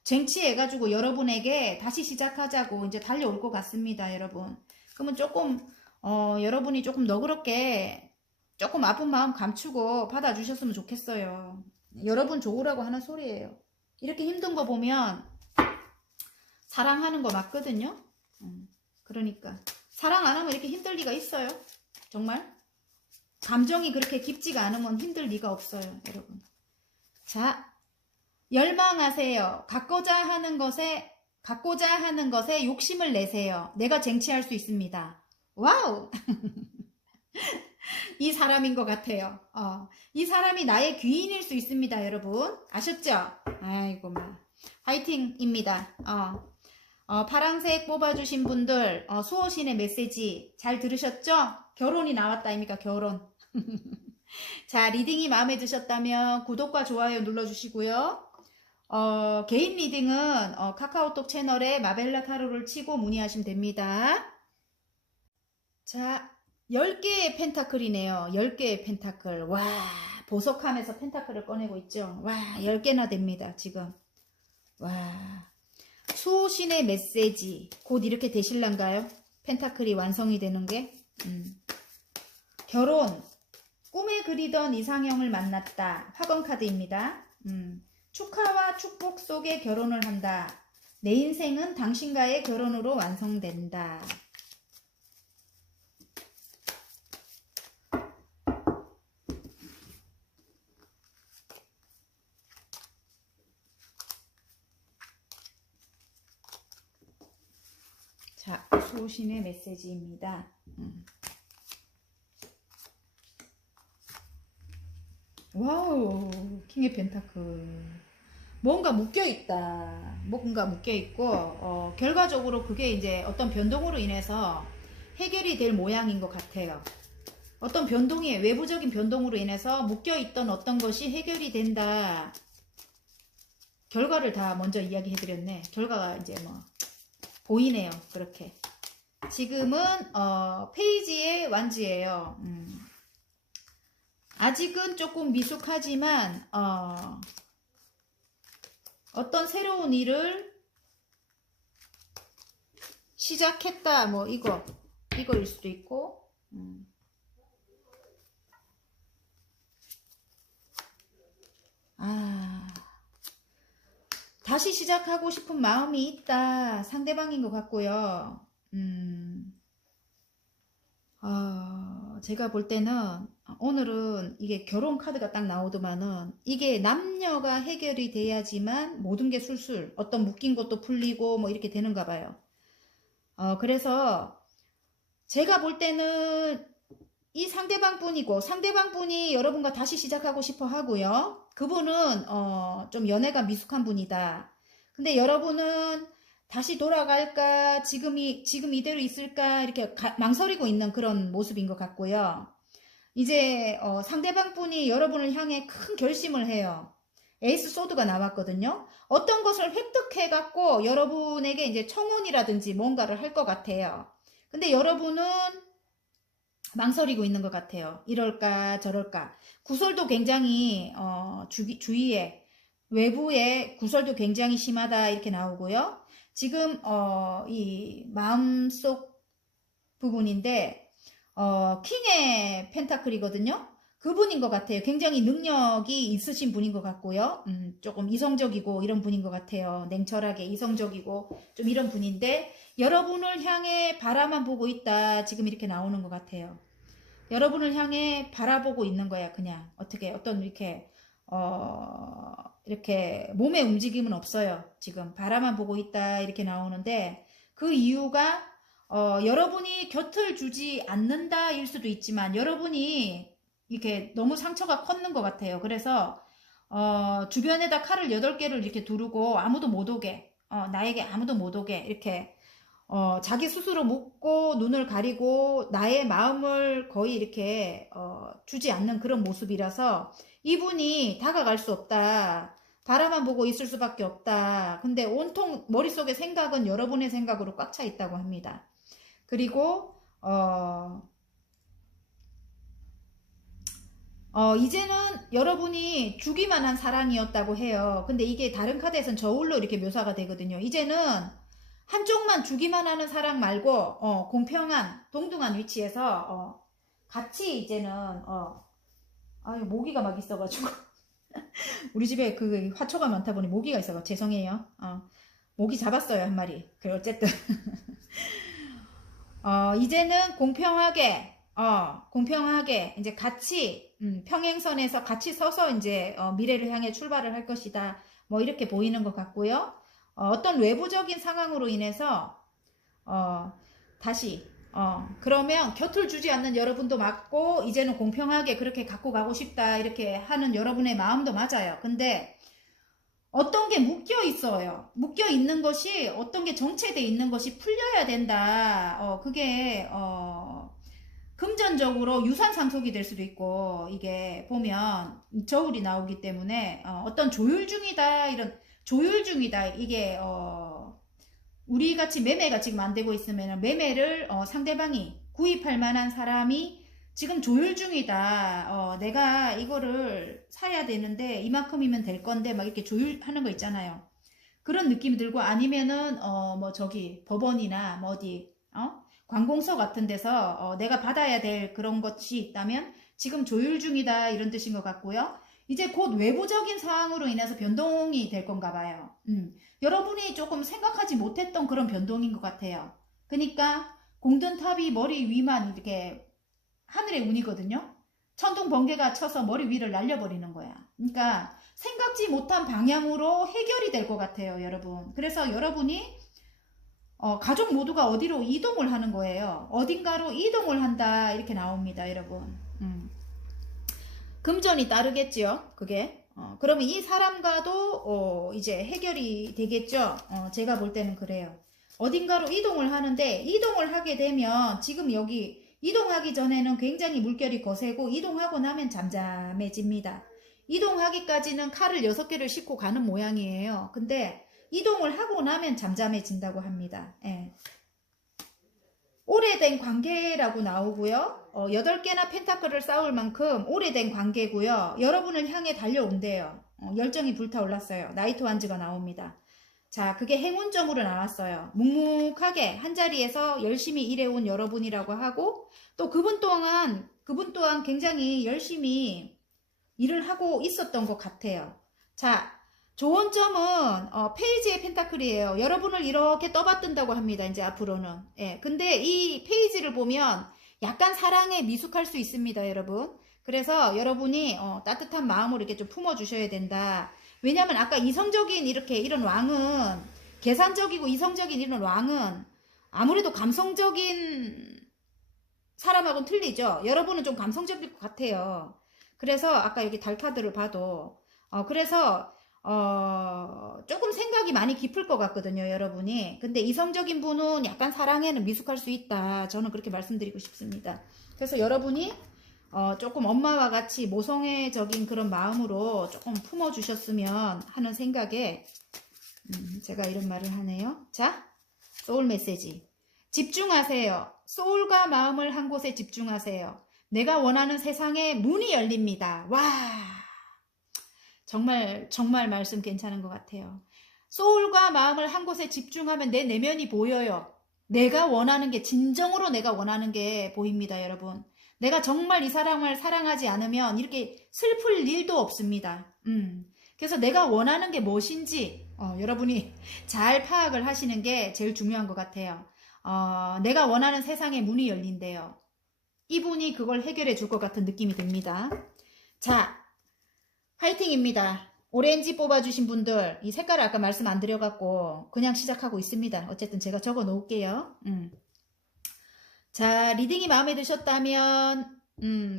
쟁취해가지고 여러분에게 다시 시작하자고 이제 달려올 것 같습니다. 여러분. 그러면 조금 여러분이 조금 너그럽게 조금 아픈 마음 감추고 받아주셨으면 좋겠어요. 여러분 좋으라고 하는 소리예요. 이렇게 힘든 거 보면 사랑하는 거 맞거든요. 그러니까 사랑 안 하면 이렇게 힘들 리가 있어요. 정말 감정이 그렇게 깊지가 않으면 힘들 리가 없어요. 여러분. 자, 열망하세요. 갖고자 하는 것에 욕심을 내세요. 내가 쟁취할 수 있습니다. 와우. 이 사람인 것 같아요. 이 사람이 나의 귀인일 수 있습니다. 여러분 아셨죠? 아이고 막 화이팅입니다. 파란색 뽑아주신 분들 수호신의 메시지 잘 들으셨죠? 결혼이 나왔다 아닙니까? 결혼. 자, 리딩이 마음에 드셨다면 구독과 좋아요 눌러주시고요. 개인 리딩은 카카오톡 채널에 마벨라 타로를 치고 문의하시면 됩니다. 자, 10개의 펜타클이네요. 10개의 펜타클. 와, 보석함에서 펜타클을 꺼내고 있죠. 와, 10개나 됩니다. 지금. 와, 수호신의 메시지 곧 이렇게 되실란가요? 펜타클이 완성이 되는 게. 결혼, 꿈에 그리던 이상형을 만났다. 화건 카드입니다. 축하와 축복 속에 결혼을 한다. 내 인생은 당신과의 결혼으로 완성된다. 자, 수호신의 메시지입니다. 와우, 킹의 펜타클. 뭔가 묶여있다. 뭔가 묶여있고, 결과적으로 그게 이제 어떤 변동으로 인해서 해결이 될 모양인 것 같아요. 어떤 변동이, 외부적인 변동으로 인해서 묶여있던 어떤 것이 해결이 된다. 결과를 다 먼저 이야기해드렸네. 결과가 이제 뭐, 보이네요. 그렇게. 지금은, 페이지의 완지예요. 아직은 조금 미숙하지만, 어떤 새로운 일을 시작했다. 뭐, 이거일 수도 있고, 다시 시작하고 싶은 마음이 있다. 상대방인 것 같고요. 제가 볼 때는 오늘은 이게 결혼 카드가 딱 나오더만은 이게 남녀가 해결이 돼야지만 모든 게 술술 어떤 묶인 것도 풀리고 뭐 이렇게 되는가 봐요. 그래서 제가 볼 때는 이 상대방 분이고 상대방 분이 여러분과 다시 시작하고 싶어 하고요. 그분은 좀 연애가 미숙한 분이다. 근데 여러분은 다시 돌아갈까? 지금 이대로 있을까? 이렇게 망설이고 있는 그런 모습인 것 같고요. 이제 상대방 분이 여러분을 향해 큰 결심을 해요. 에이스 소드가 나왔거든요. 어떤 것을 획득해 갖고 여러분에게 이제 청혼이라든지 뭔가를 할 것 같아요. 근데 여러분은 망설이고 있는 것 같아요. 이럴까 저럴까. 구설도 굉장히 주위에 외부에 구설도 굉장히 심하다 이렇게 나오고요. 지금 이 마음속 부분인데 킹의 펜타클이거든요. 그분인 것 같아요. 굉장히 능력이 있으신 분인 것 같고요. 조금 이성적이고 이런 분인 것 같아요. 냉철하게 이성적이고 좀 이런 분인데 여러분을 향해 바라만 보고 있다. 지금 이렇게 나오는 것 같아요. 여러분을 향해 바라보고 있는 거야. 그냥 어떤 이렇게 몸의 움직임은 없어요. 지금 바라만 보고 있다 이렇게 나오는데 그 이유가 여러분이 곁을 주지 않는다 일 수도 있지만 여러분이 이렇게 너무 상처가 컸는 것 같아요. 그래서 주변에다 칼을 8개를 이렇게 두르고 아무도 못 오게 나에게 아무도 못 오게 이렇게 자기 스스로 묶고 눈을 가리고 나의 마음을 거의 이렇게 주지 않는 그런 모습이라서 이분이 다가갈 수 없다. 바라만 보고 있을 수밖에 없다. 근데 온통 머릿속의 생각은 여러분의 생각으로 꽉 차 있다고 합니다. 그리고 이제는 여러분이 주기만 한 사랑이었다고 해요. 근데 이게 다른 카드에서는 저울로 이렇게 묘사가 되거든요. 이제는 한쪽만 주기만 하는 사랑 말고 공평한 동등한 위치에서 같이 이제는 모기가 막 있어가지고 우리 집에 그 화초가 많다 보니 모기가 있어서 죄송해요. 모기 잡았어요 한 마리. 그 어쨌든 이제는 공평하게 이제 같이 평행선에서 같이 서서 이제 미래를 향해 출발을 할 것이다. 뭐 이렇게 보이는 것 같고요. 어떤 외부적인 상황으로 인해서 다시 그러면 곁을 주지 않는 여러분도 맞고 이제는 공평하게 그렇게 갖고 가고 싶다 이렇게 하는 여러분의 마음도 맞아요. 근데 어떤 게 묶여 있어요. 묶여 있는 것이 어떤 게 정체돼 있는 것이 풀려야 된다. 그게 금전적으로 유산 상속이 될 수도 있고 이게 보면 저울이 나오기 때문에 어떤 조율 중이다 이런 조율 중이다 이게 우리 같이 매매가 지금 안 되고 있으면 매매를 상대방이 구입할 만한 사람이 지금 조율 중이다. 내가 이거를 사야 되는데 이만큼이면 될 건데 막 이렇게 조율하는 거 있잖아요. 그런 느낌이 들고 아니면은 뭐 저기 법원이나 뭐 어디 관공서 같은 데서 내가 받아야 될 그런 것이 있다면 지금 조율 중이다 이런 뜻인 것 같고요. 이제 곧 외부적인 상황으로 인해서 변동이 될 건가 봐요. 여러분이 조금 생각하지 못했던 그런 변동인 것 같아요. 그러니까 공든탑이 머리 위만 이렇게 하늘의 운이거든요. 천둥 번개가 쳐서 머리 위를 날려버리는 거야. 그러니까 생각지 못한 방향으로 해결이 될 것 같아요, 여러분. 그래서 여러분이 가족 모두가 어디로 이동을 하는 거예요. 어딘가로 이동을 한다 이렇게 나옵니다, 여러분. 금전이 따르겠지요, 그게. 그러면 이 사람과도 이제 해결이 되겠죠. 제가 볼 때는 그래요. 어딘가로 이동을 하는데 이동을 하게 되면 지금 여기 이동하기 전에는 굉장히 물결이 거세고 이동하고 나면 잠잠해집니다. 이동하기까지는 칼을 6개를 싣고 가는 모양이에요. 근데 이동을 하고 나면 잠잠해진다고 합니다. 예. 오래된 관계라고 나오고요. 8개나 펜타클을 쌓을 만큼 오래된 관계고요. 여러분을 향해 달려온대요. 열정이 불타올랐어요. 나이트 완즈가 나옵니다. 자, 그게 행운점으로 나왔어요. 묵묵하게 한자리에서 열심히 일해온 여러분이라고 하고 또 그분 또한 굉장히 열심히 일을 하고 있었던 것 같아요. 자, 좋은 점은 페이지의 펜타클이에요. 여러분을 이렇게 떠받든다고 합니다. 이제 앞으로는. 예, 근데 이 페이지를 보면 약간 사랑에 미숙할 수 있습니다, 여러분. 그래서 여러분이 따뜻한 마음으로 이렇게 좀 품어주셔야 된다. 왜냐면 아까 이성적인 이런 왕은 계산적이고 이성적인 이런 왕은 아무래도 감성적인 사람하고는 틀리죠. 여러분은 좀 감성적일 것 같아요. 그래서 아까 여기 달 카드를 봐도 그래서 조금 생각이 많이 깊을 것 같거든요, 여러분이. 근데 이성적인 분은 약간 사랑에는 미숙할 수 있다. 저는 그렇게 말씀드리고 싶습니다. 그래서 여러분이 조금 엄마와 같이 모성애적인 그런 마음으로 조금 품어주셨으면 하는 생각에 제가 이런 말을 하네요. 자, 소울 메시지. 집중하세요. 소울과 마음을 한 곳에 집중하세요. 내가 원하는 세상에 문이 열립니다. 와, 정말 말씀 괜찮은 것 같아요. 소울과 마음을 한 곳에 집중하면 내 내면이 보여요. 내가 원하는 게, 진정으로 내가 원하는 게 보입니다, 여러분. 내가 정말 이 사람을 사랑하지 않으면 이렇게 슬플 일도 없습니다. 그래서 내가 원하는 게 무엇인지 여러분이 잘 파악을 하시는 게 제일 중요한 것 같아요. 내가 원하는 세상에 문이 열린대요. 이분이 그걸 해결해 줄 것 같은 느낌이 듭니다. 자, 화이팅입니다. 오렌지 뽑아주신 분들, 이 색깔을 아까 말씀 안 드려갖고 그냥 시작하고 있습니다. 어쨌든 제가 적어 놓을게요. 자, 리딩이 마음에 드셨다면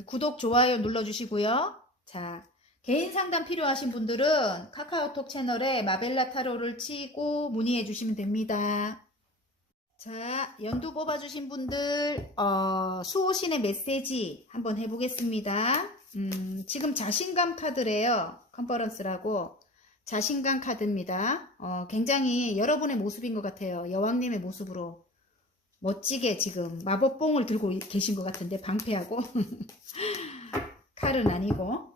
구독, 좋아요 눌러주시고요. 자, 개인 상담 필요하신 분들은 카카오톡 채널에 마벨라 타로를 치고 문의해 주시면 됩니다. 자, 연두 뽑아주신 분들 수호신의 메시지 한번 해보겠습니다. 지금 자신감 카드래요. 컨퍼런스라고 자신감 카드입니다. 굉장히 여러분의 모습인 것 같아요. 여왕님의 모습으로 멋지게 지금 마법봉을 들고 계신 것 같은데 방패하고 칼은 아니고.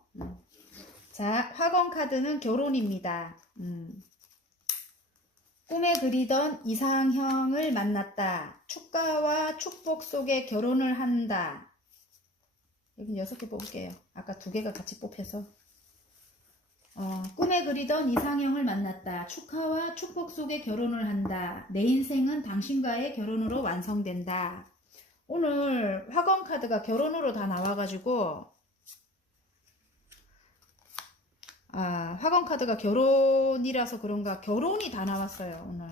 자, 화건 카드는 결혼입니다. 꿈에 그리던 이상형을 만났다. 축가와 축복 속에 결혼을 한다. 여기 6개 뽑을게요. 아까 2개가 같이 뽑혀서. 꿈에 그리던 이상형을 만났다. 축하와 축복 속에 결혼을 한다. 내 인생은 당신과의 결혼으로 완성된다. 오늘 화건 카드가 결혼으로 다 나와가지고 화건 카드가 결혼이라서 그런가 결혼이 다 나왔어요, 오늘.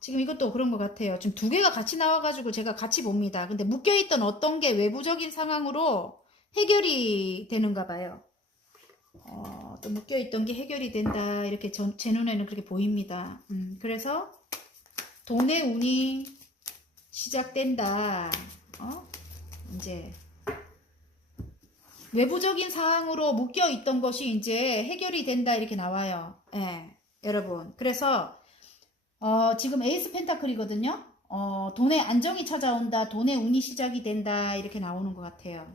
지금 이것도 그런 것 같아요. 지금 2개가 같이 나와가지고 제가 같이 봅니다. 근데 묶여있던 어떤 게 외부적인 상황으로 해결이 되는가 봐요. 또 묶여있던 게 해결이 된다. 이렇게 제 눈에는 그렇게 보입니다. 그래서 돈의 운이 시작된다. 이제 외부적인 상황으로 묶여있던 것이 이제 해결이 된다. 이렇게 나와요. 예, 여러분. 그래서 지금 에이스 펜타클이거든요. 돈의 안정이 찾아온다. 돈의 운이 시작이 된다. 이렇게 나오는 것 같아요.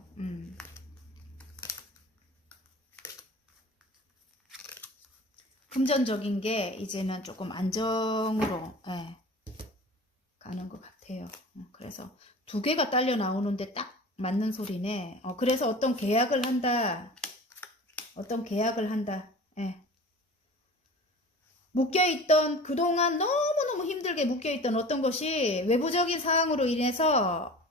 금전적인 게 이제는 조금 안정으로 가는 것 같아요. 그래서 그래서 두 개가 딸려 나오는데 딱 맞는 소리네. 그래서 어떤 계약을 한다. 어떤 계약을 한다. 예. 묶여있던, 그동안 너무너무 힘들게 묶여있던 어떤 것이 외부적인 상황으로 인해서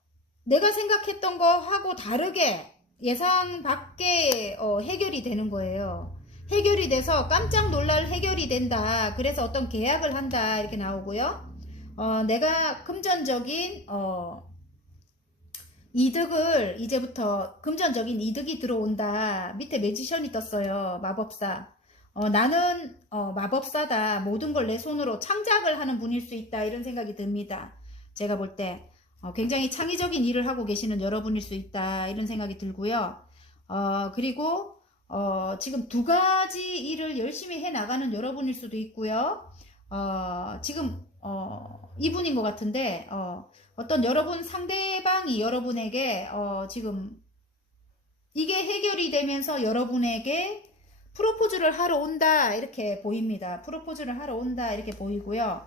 내가 생각했던 거하고 다르게 예상 밖에 해결이 되는 거예요. 해결이 돼서 깜짝 놀랄 해결이 된다. 그래서 어떤 계약을 한다. 이렇게 나오고요. 내가 금전적인 이득을 이제부터 금전적인 이득이 들어온다. 밑에 매지션이 떴어요. 마법사. 나는 마법사다. 모든 걸 내 손으로 창작을 하는 분일 수 있다. 이런 생각이 듭니다. 제가 볼 때 굉장히 창의적인 일을 하고 계시는 여러분일 수 있다. 이런 생각이 들고요. 그리고 지금 두 가지 일을 열심히 해 나가는 여러분일 수도 있고요. 지금 이분인 것 같은데 어떤 여러분 상대방이 여러분에게 지금 이게 해결이 되면서 여러분에게 프로포즈를 하러 온다 이렇게 보입니다. 프로포즈를 하러 온다 이렇게 보이고요.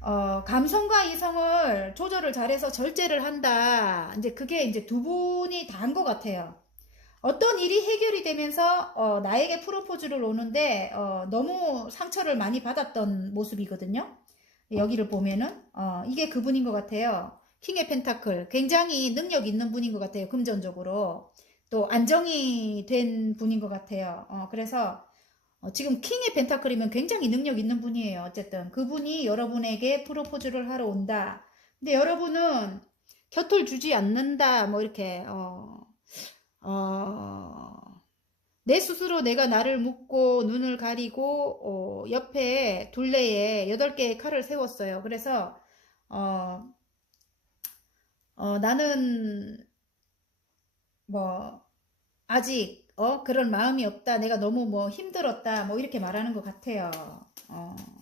감성과 이성을 조절을 잘해서 절제를 한다. 이제 그게 이제 두 분이 다인 것 같아요. 어떤 일이 해결이 되면서 나에게 프로포즈를 오는데 너무 상처를 많이 받았던 모습이거든요. 여기를 보면은 이게 그분인 것 같아요. 킹의 펜타클 굉장히 능력 있는 분인 것 같아요. 금전적으로 또 안정이 된 분인 것 같아요. 그래서 지금 킹의 펜타클이면 굉장히 능력 있는 분이에요. 어쨌든 그분이 여러분에게 프로포즈를 하러 온다. 근데 여러분은 곁을 주지 않는다. 뭐 이렇게 내 스스로 내가 나를 묶고 눈을 가리고 옆에 둘레에 8개의 칼을 세웠어요. 그래서 나는 뭐 아직 그런 마음이 없다. 내가 너무 뭐 힘들었다. 뭐 이렇게 말하는 것 같아요.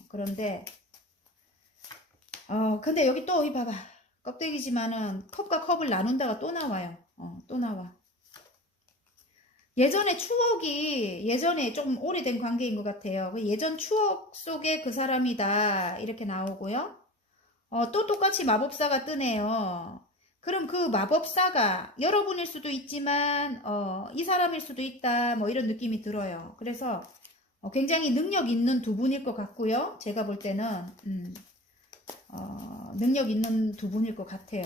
그런데 근데 여기 또 이 봐봐. 껍데기지만은 컵과 컵을 나눈다가 또 나와요. 또 나와. 예전의 추억이 예전에 좀 오래된 관계인 것 같아요. 예전 추억 속에 그 사람이다 이렇게 나오고요. 또 똑같이 마법사가 뜨네요. 그럼 그 마법사가 여러분일 수도 있지만 이 사람일 수도 있다 뭐 이런 느낌이 들어요. 그래서 굉장히 능력 있는 두 분일 것 같고요. 제가 볼 때는 능력 있는 두 분일 것 같아요.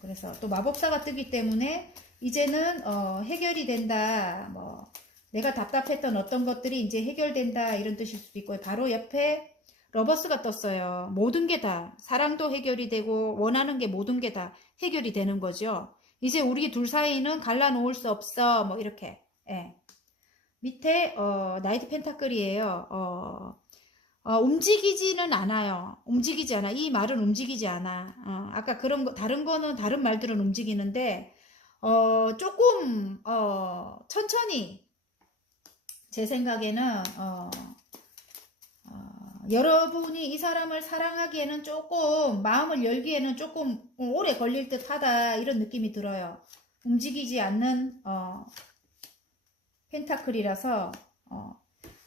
그래서 또 마법사가 뜨기 때문에 이제는 해결이 된다. 뭐 내가 답답했던 어떤 것들이 이제 해결된다 이런 뜻일 수도 있고요. 바로 옆에 러버스가 떴어요. 모든 게 다 사랑도 해결이 되고 원하는 게 모든 게 다 해결이 되는 거죠. 이제 우리 둘 사이는 갈라놓을 수 없어. 뭐 이렇게. 예. 밑에 나이트 펜타클이에요. 움직이지는 않아요. 움직이지 않아. 이 말은 움직이지 않아. 아까 그런 거 다른 거는 다른 말들은 움직이는데 조금 천천히 제 생각에는 여러분이 이 사람을 사랑하기에는 조금 마음을 열기에는 조금 오래 걸릴 듯 하다 이런 느낌이 들어요. 움직이지 않는 펜타클이라서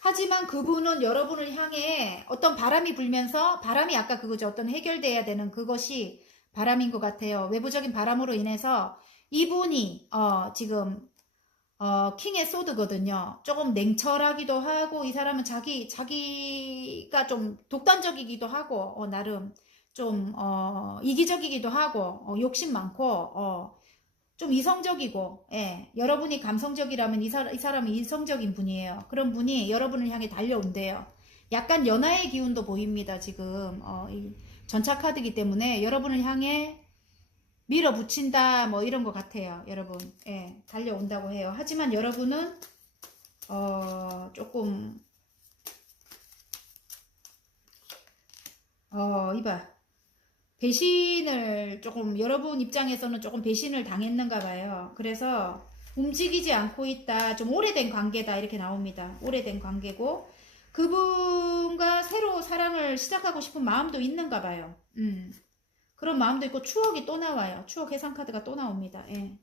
하지만 그분은 여러분을 향해 어떤 바람이 불면서 바람이 아까 그거죠. 어떤 해결돼야 되는 그것이 바람인 것 같아요. 외부적인 바람으로 인해서 이분이 지금 킹의 소드거든요. 조금 냉철하기도 하고 이 사람은 자기가 좀 독단적이기도 하고 나름 좀 이기적이기도 하고 욕심 많고 좀 이성적이고 예, 여러분이 감성적이라면 이 사람은 이성적인 분이에요. 그런 분이 여러분을 향해 달려온대요. 약간 연하의 기운도 보입니다. 지금 이 전차 카드이기 때문에 여러분을 향해 밀어붙인다 뭐 이런 것 같아요. 여러분 예, 달려온다고 해요. 하지만 여러분은 조금 이봐 배신을 조금 여러분 입장에서는 조금 배신을 당했는가 봐요. 그래서 움직이지 않고 있다. 좀 오래된 관계다 이렇게 나옵니다. 오래된 관계고 그분과 새로 사랑을 시작하고 싶은 마음도 있는가 봐요. 그런 마음도 있고 추억이 또 나와요. 추억 해상 카드가 또 나옵니다. 예.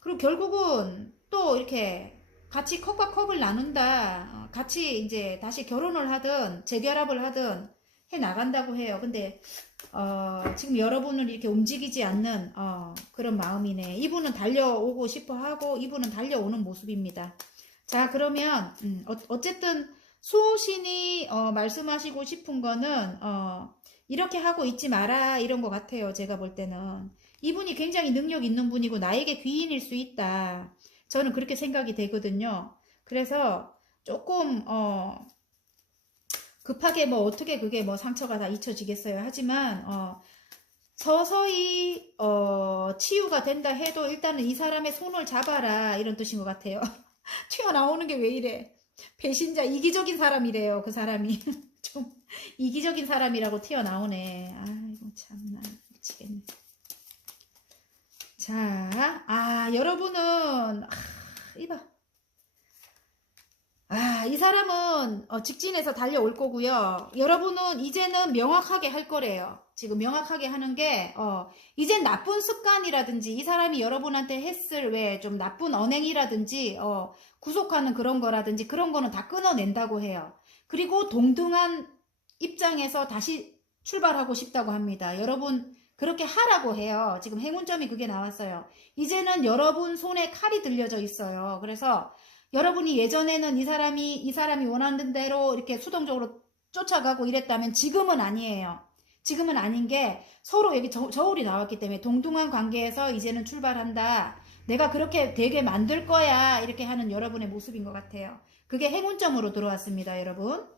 그리고 결국은 또 이렇게 같이 컵과 컵을 나눈다. 같이 이제 다시 결혼을 하든 재결합을 하든 해 나간다고 해요. 근데 지금 여러분을 이렇게 움직이지 않는 그런 마음이네. 이분은 달려오고 싶어 하고 이분은 달려오는 모습입니다. 자, 그러면 어쨌든 수호신이 말씀하시고 싶은 거는 이렇게 하고 있지 마라 이런 것 같아요. 제가 볼 때는 이분이 굉장히 능력 있는 분이고 나에게 귀인일 수 있다. 저는 그렇게 생각이 되거든요. 그래서 조금 급하게 뭐 어떻게 그게 뭐 상처가 다 잊혀지겠어요. 하지만 서서히 치유가 된다 해도 일단은 이 사람의 손을 잡아라 이런 뜻인 것 같아요. 튀어나오는 게 왜 이래? 배신자, 이기적인 사람이래요. 그 사람이 좀 이기적인 사람이라고 튀어나오네. 아이고 참나 미치겠네. 자, 여러분은 이봐. 이 사람은 직진해서 달려올 거고요. 여러분은 이제는 명확하게 할 거래요. 지금 명확하게 하는 게 이젠 나쁜 습관이라든지 이 사람이 여러분한테 했을 왜 좀 나쁜 언행이라든지 구속하는 그런 거라든지 그런 거는 다 끊어낸다고 해요. 그리고 동등한 입장에서 다시 출발하고 싶다고 합니다. 여러분 그렇게 하라고 해요. 지금 행운점이 그게 나왔어요. 이제는 여러분 손에 칼이 들려져 있어요. 그래서 여러분이 예전에는 이 사람이 원하는 대로 이렇게 수동적으로 쫓아가고 이랬다면 지금은 아니에요. 지금은 아닌 게 서로 여기 저울이 나왔기 때문에 동등한 관계에서 이제는 출발한다. 내가 그렇게 되게 만들 거야. 이렇게 하는 여러분의 모습인 것 같아요. 그게 행운점으로 들어왔습니다, 여러분.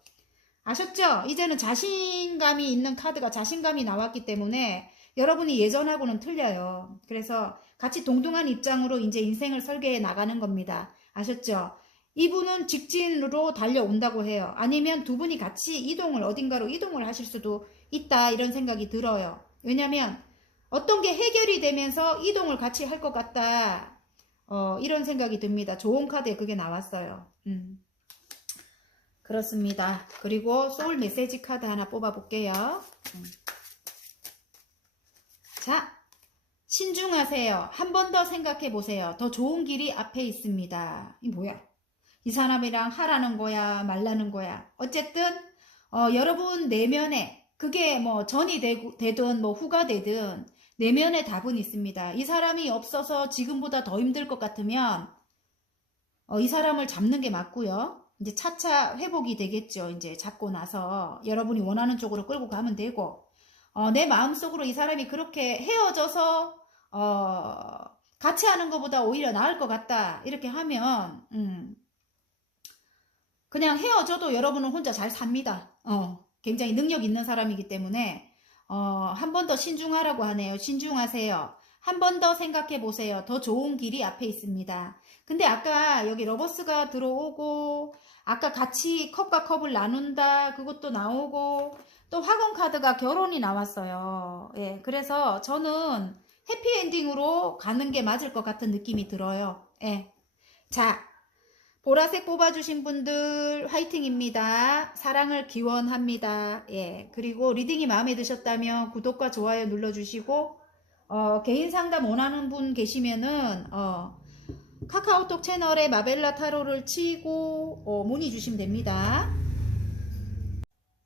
아셨죠? 이제는 자신감이 있는 카드가 자신감이 나왔기 때문에 여러분이 예전하고는 틀려요. 그래서 같이 동등한 입장으로 이제 인생을 설계해 나가는 겁니다. 아셨죠? 이분은 직진으로 달려온다고 해요. 아니면 두 분이 같이 어딘가로 이동을 하실 수도 있다 이런 생각이 들어요. 왜냐면 어떤 게 해결이 되면서 이동을 같이 할 것 같다. 이런 생각이 듭니다. 좋은 카드에 그게 나왔어요. 그렇습니다. 그리고 소울 메시지 카드 하나 뽑아볼게요. 자, 신중하세요. 한 번 더 생각해 보세요. 더 좋은 길이 앞에 있습니다. 이 뭐야? 이 사람이랑 하라는 거야, 말라는 거야. 어쨌든 여러분 내면에 그게 뭐 전이 되든 뭐 후가 되든 내면에 답은 있습니다. 이 사람이 없어서 지금보다 더 힘들 것 같으면 이 사람을 잡는 게 맞고요. 이제 차차 회복이 되겠죠. 이제 잡고 나서 여러분이 원하는 쪽으로 끌고 가면 되고 내 마음속으로 이 사람이 그렇게 헤어져서 같이 하는 것보다 오히려 나을 것 같다 이렇게 하면 그냥 헤어져도 여러분은 혼자 잘 삽니다. 굉장히 능력 있는 사람이기 때문에 한 번 더 신중하라고 하네요. 신중하세요. 한 번 더 생각해 보세요. 더 좋은 길이 앞에 있습니다. 근데 아까 여기 러버스가 들어오고 아까 같이 컵과 컵을 나눈다 그것도 나오고 또 화건 카드가 결혼이 나왔어요. 예, 그래서 저는 해피엔딩으로 가는 게 맞을 것 같은 느낌이 들어요. 예. 자, 보라색 뽑아주신 분들 화이팅입니다. 사랑을 기원합니다. 예, 그리고 리딩이 마음에 드셨다면 구독과 좋아요 눌러주시고 개인 상담 원하는 분 계시면은 카카오톡 채널에 마벨라 타로를 치고 문의 주시면 됩니다.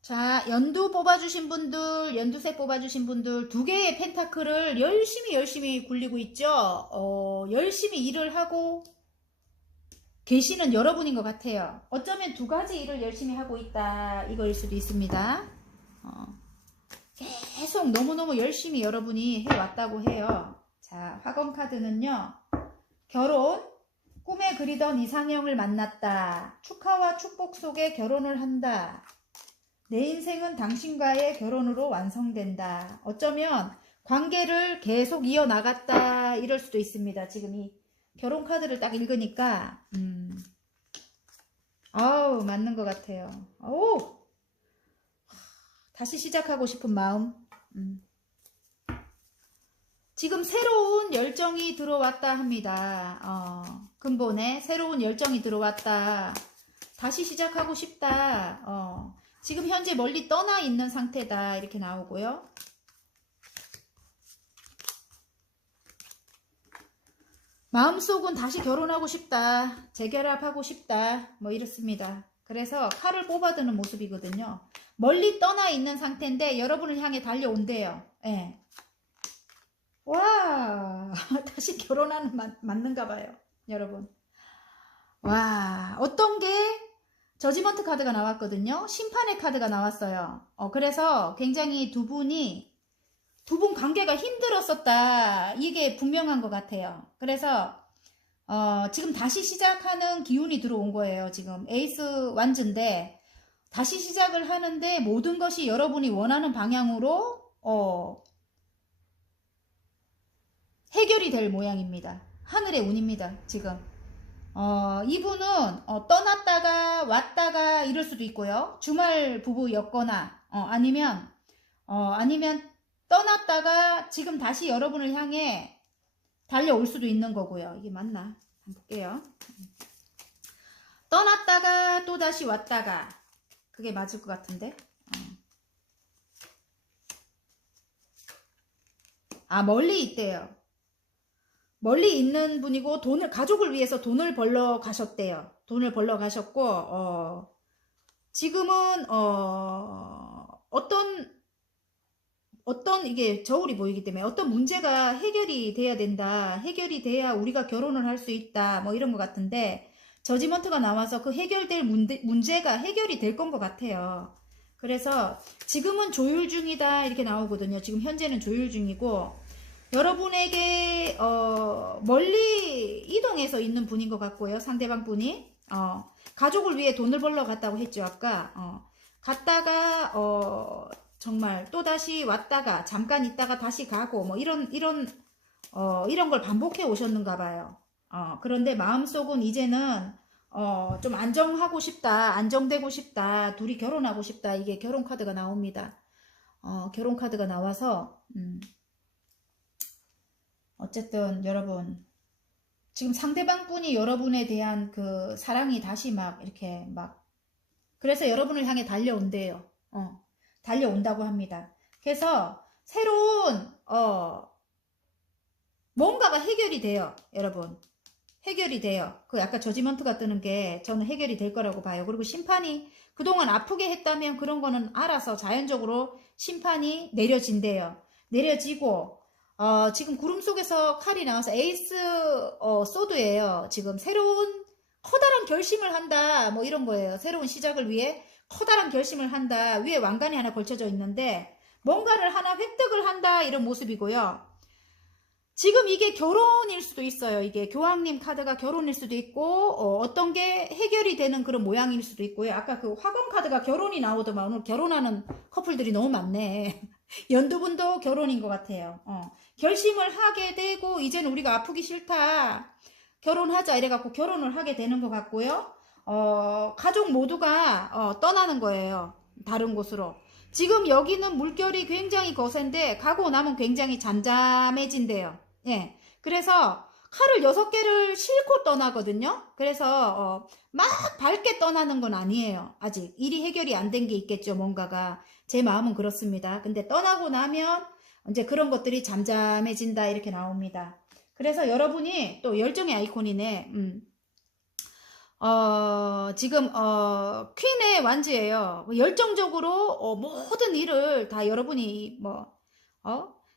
자, 연두 뽑아주신 분들, 연두색 뽑아주신 분들 두 개의 펜타클을 열심히 굴리고 있죠. 열심히 일을 하고 계시는 여러분인 것 같아요. 어쩌면 두 가지 일을 열심히 하고 있다 이거일 수도 있습니다. 계속 너무너무 열심히 여러분이 해왔다고 해요. 자, 화건 카드는요. 결혼, 꿈에 그리던 이상형을 만났다. 축하와 축복 속에 결혼을 한다. 내 인생은 당신과의 결혼으로 완성된다. 어쩌면 관계를 계속 이어나갔다 이럴 수도 있습니다. 지금 이 결혼 카드를 딱 읽으니까 아우 맞는 것 같아요. 오 다시 시작하고 싶은 마음. 지금 새로운 열정이 들어왔다 합니다. 근본에 새로운 열정이 들어왔다. 다시 시작하고 싶다. 지금 현재 멀리 떠나 있는 상태다 이렇게 나오고요. 마음속은 다시 결혼하고 싶다. 재결합하고 싶다. 뭐 이렇습니다. 그래서 칼을 뽑아드는 모습이거든요. 멀리 떠나 있는 상태인데 여러분을 향해 달려온대요. 예. 와, 다시 결혼하는 맞는가 봐요, 여러분. 와, 어떤 게 저지먼트 카드가 나왔거든요. 심판의 카드가 나왔어요. 그래서 굉장히 두 분 관계가 힘들었었다. 이게 분명한 것 같아요. 그래서 지금 다시 시작하는 기운이 들어온 거예요. 지금 에이스 완즈인데 다시 시작을 하는데 모든 것이 여러분이 원하는 방향으로 해결이 될 모양입니다. 하늘의 운입니다. 지금 이분은 떠났다가 왔다가 이럴 수도 있고요. 주말 부부였거나 아니면 떠났다가 지금 다시 여러분을 향해 달려올 수도 있는 거고요. 이게 맞나? 한번 볼게요. 떠났다가 또 다시 왔다가 그게 맞을 것 같은데. 멀리 있대요. 멀리 있는 분이고 가족을 위해서 돈을 벌러 가셨대요. 돈을 벌러 가셨고 지금은 어떤 이게 저울이 보이기 때문에 어떤 문제가 해결이 돼야 된다. 해결이 돼야 우리가 결혼을 할 수 있다. 뭐 이런 것 같은데 저지먼트가 나와서 그 해결될 문제가 해결이 될 건 것 같아요. 그래서 지금은 조율 중이다 이렇게 나오거든요. 지금 현재는 조율 중이고 여러분에게 멀리 이동해서 있는 분인 것 같고요. 상대방 분이 가족을 위해 돈을 벌러 갔다고 했죠. 아까 갔다가 정말 또다시 왔다가 잠깐 있다가 다시 가고 뭐 이런 걸 반복해 오셨는가 봐요. 그런데 마음속은 이제는 좀 안정하고 싶다, 안정되고 싶다, 둘이 결혼하고 싶다. 이게 결혼 카드가 나옵니다. 결혼 카드가 나와서 어쨌든 여러분 지금 상대방 분이 여러분에 대한 그 사랑이 다시 막 이렇게 막 그래서 여러분을 향해 달려온대요. 달려온다고 합니다. 그래서 새로운 뭔가가 해결이 돼요. 여러분 해결이 돼요. 그 아까 저지먼트가 뜨는 게 저는 해결이 될 거라고 봐요. 그리고 심판이 그동안 아프게 했다면 그런 거는 알아서 자연적으로 심판이 내려진대요. 내려지고 지금 구름 속에서 칼이 나와서 에이스 소드예요. 지금 새로운 커다란 결심을 한다 뭐 이런 거예요. 새로운 시작을 위해 커다란 결심을 한다. 위에 왕관이 하나 걸쳐져 있는데 뭔가를 하나 획득을 한다 이런 모습이고요. 지금 이게 결혼일 수도 있어요. 이게 교황님 카드가 결혼일 수도 있고 어떤 게 해결이 되는 그런 모양일 수도 있고요. 아까 그 화공 카드가 결혼이 나오더만 오늘 결혼하는 커플들이 너무 많네. 연두분도 결혼인 것 같아요. 결심을 하게 되고 이제는 우리가 아프기 싫다. 결혼하자 이래갖고 결혼을 하게 되는 것 같고요. 가족 모두가 떠나는 거예요. 다른 곳으로. 지금 여기는 물결이 굉장히 거센데 가고 나면 굉장히 잠잠해진대요. 예. 그래서 칼을 6개를 싣고 떠나거든요. 그래서 막 밝게 떠나는 건 아니에요. 아직 일이 해결이 안 된 게 있겠죠. 뭔가가. 제 마음은 그렇습니다. 근데 떠나고 나면 이제 그런 것들이 잠잠해진다 이렇게 나옵니다. 그래서 여러분이 또 열정의 아이콘이네. 지금 퀸의 완즈예요. 열정적으로 모든 일을 다 여러분이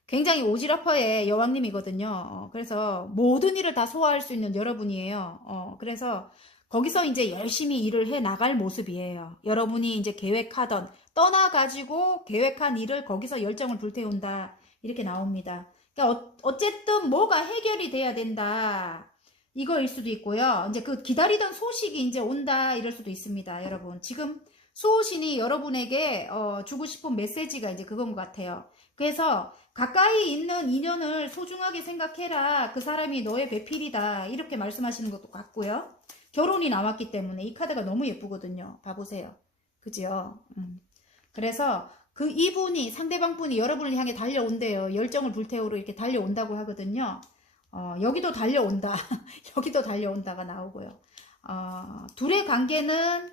굉장히 오지랖퍼의 여왕님이거든요. 그래서 모든 일을 다 소화할 수 있는 여러분이에요. 그래서 거기서 이제 열심히 일을 해 나갈 모습이에요. 여러분이 이제 계획하던 떠나가지고 계획한 일을 거기서 열정을 불태운다 이렇게 나옵니다. 그러니까 어쨌든 뭐가 해결이 돼야 된다. 이거일 수도 있고요. 이제 그 기다리던 소식이 이제 온다 이럴 수도 있습니다. 여러분 지금 수호신이 여러분에게 주고 싶은 메시지가 이제 그건 것 같아요. 그래서 가까이 있는 인연을 소중하게 생각해라. 그 사람이 너의 배필이다. 이렇게 말씀하시는 것도 같고요. 결혼이 나왔기 때문에 이 카드가 너무 예쁘거든요. 봐보세요. 그죠? 그래서 이분이 상대방 분이 여러분을 향해 달려온대요. 열정을 불태우러 이렇게 달려온다고 하거든요. 여기도 달려온다. 여기도 달려온다가 나오고요. 둘의 관계는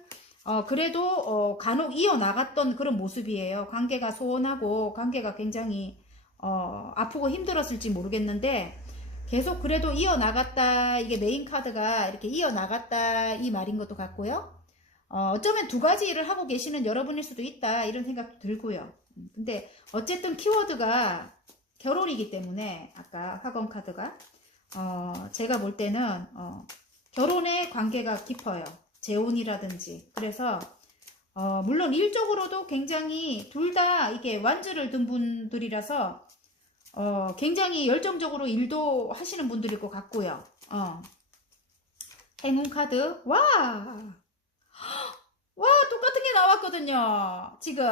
그래도 간혹 이어나갔던 그런 모습이에요. 관계가 소원하고 관계가 굉장히 아프고 힘들었을지 모르겠는데 계속 그래도 이어나갔다. 이게 메인 카드가 이렇게 이어나갔다 이 말인 것도 같고요. 어쩌면 두 가지 일을 하고 계시는 여러분일 수도 있다 이런 생각도 들고요. 근데 어쨌든 키워드가 결혼이기 때문에 아까 학원 카드가 제가 볼 때는 결혼의 관계가 깊어요. 재혼이라든지. 그래서 물론 일적으로도 굉장히 둘 다 이게 완주를 든 분들이라서 굉장히 열정적으로 일도 하시는 분들일 것 같고요. 행운 카드. 와, 똑같은 게 나왔거든요. 지금.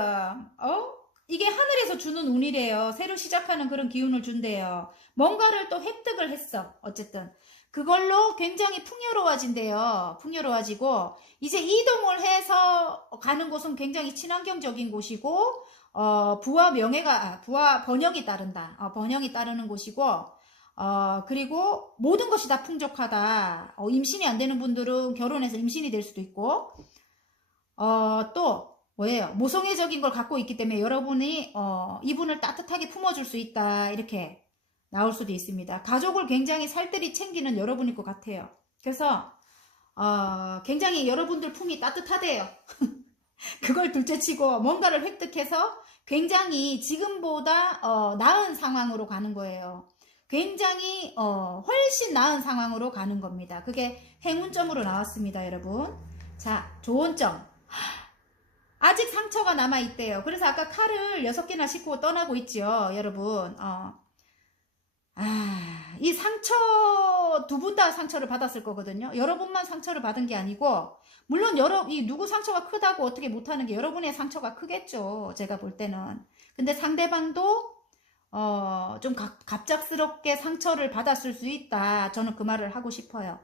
이게 하늘에서 주는 운이래요. 새로 시작하는 그런 기운을 준대요. 뭔가를 또 획득을 했어. 어쨌든. 그걸로 굉장히 풍요로워진대요. 풍요로워지고, 이제 이동을 해서 가는 곳은 굉장히 친환경적인 곳이고, 부와 번영이 따른다. 번영이 따르는 곳이고, 그리고 모든 것이 다 풍족하다. 임신이 안 되는 분들은 결혼해서 임신이 될 수도 있고, 또, 뭐예요? 모성애적인 걸 갖고 있기 때문에 여러분이, 이분을 따뜻하게 품어줄 수 있다. 이렇게 나올 수도 있습니다. 가족을 굉장히 살뜰히 챙기는 여러분일 것 같아요. 그래서, 굉장히 여러분들 품이 따뜻하대요. 그걸 둘째치고 뭔가를 획득해서 굉장히 지금보다, 나은 상황으로 가는 거예요. 굉장히, 훨씬 나은 상황으로 가는 겁니다. 그게 행운점으로 나왔습니다, 여러분. 자, 좋은 점. 아직 상처가 남아있대요. 그래서 아까 칼을 6개나 싣고 떠나고 있죠, 여러분. 이 상처, 두 분 다 상처를 받았을 거거든요. 여러분만 상처를 받은 게 아니고, 물론 누구 상처가 크다고 어떻게 못하는 게 여러분의 상처가 크겠죠. 제가 볼 때는. 근데 상대방도, 좀 갑작스럽게 상처를 받았을 수 있다. 저는 그 말을 하고 싶어요.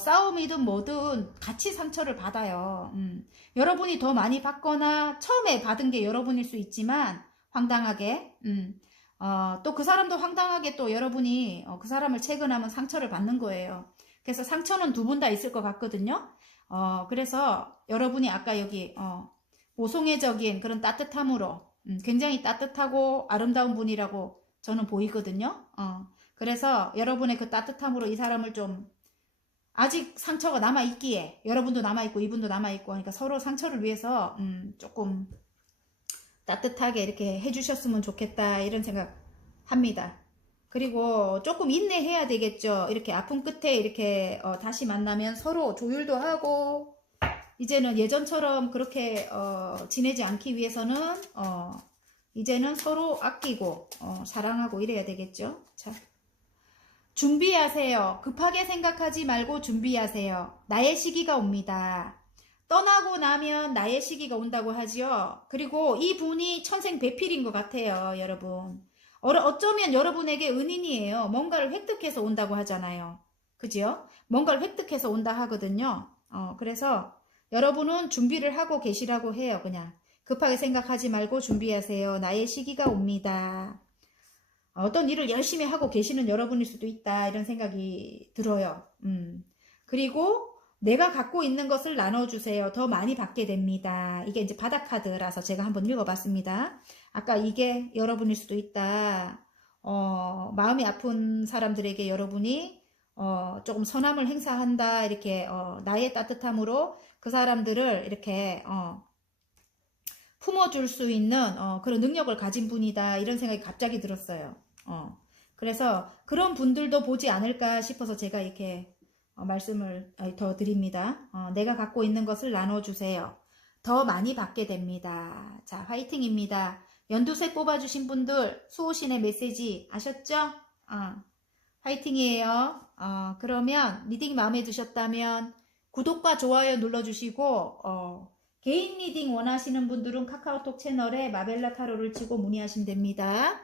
싸움이든 뭐든 같이 상처를 받아요. 여러분이 더 많이 받거나 처음에 받은 게 여러분일 수 있지만 황당하게 또 그 사람도 황당하게 또 여러분이 그 사람을 채근하면 상처를 받는 거예요. 그래서 상처는 두 분 다 있을 것 같거든요. 그래서 여러분이 아까 여기 모성애적인 그런 따뜻함으로 굉장히 따뜻하고 아름다운 분이라고 저는 보이거든요. 그래서 여러분의 그 따뜻함으로 이 사람을 좀 아직 상처가 남아있기에 여러분도 남아있고 이분도 남아있고 하니까 서로 상처를 위해서 조금 따뜻하게 이렇게 해주셨으면 좋겠다 이런 생각 합니다. 그리고 조금 인내해야 되겠죠. 이렇게 아픔 끝에 이렇게 다시 만나면 서로 조율도 하고 이제는 예전처럼 그렇게 지내지 않기 위해서는 이제는 서로 아끼고 사랑하고 이래야 되겠죠. 자. 준비하세요. 급하게 생각하지 말고 준비하세요. 나의 시기가 옵니다. 떠나고 나면 나의 시기가 온다고 하지요. 그리고 이 분이 천생배필인 것 같아요, 여러분. 어쩌면 여러분에게 은인이에요. 뭔가를 획득해서 온다고 하잖아요. 그죠? 뭔가를 획득해서 온다 하거든요. 그래서 여러분은 준비를 하고 계시라고 해요, 그냥. 급하게 생각하지 말고 준비하세요. 나의 시기가 옵니다. 어떤 일을 열심히 하고 계시는 여러분일 수도 있다 이런 생각이 들어요. 그리고 내가 갖고 있는 것을 나눠주세요. 더 많이 받게 됩니다. 이게 이제 바닥카드라서 제가 한번 읽어봤습니다. 아까 이게 여러분일 수도 있다. 마음이 아픈 사람들에게 여러분이 조금 선함을 행사한다. 이렇게 나의 따뜻함으로 그 사람들을 이렇게 품어줄 수 있는 그런 능력을 가진 분이다. 이런 생각이 갑자기 들었어요. 그래서 그런 분들도 보지 않을까 싶어서 제가 이렇게 말씀을 더 드립니다. 내가 갖고 있는 것을 나눠주세요. 더 많이 받게 됩니다. 자, 화이팅입니다. 연두색 뽑아주신 분들 수호신의 메시지 아셨죠? 화이팅이에요. 그러면 리딩 마음에 드셨다면 구독과 좋아요 눌러주시고 개인 리딩 원하시는 분들은 카카오톡 채널에 마벨라 타로를 치고 문의하시면 됩니다.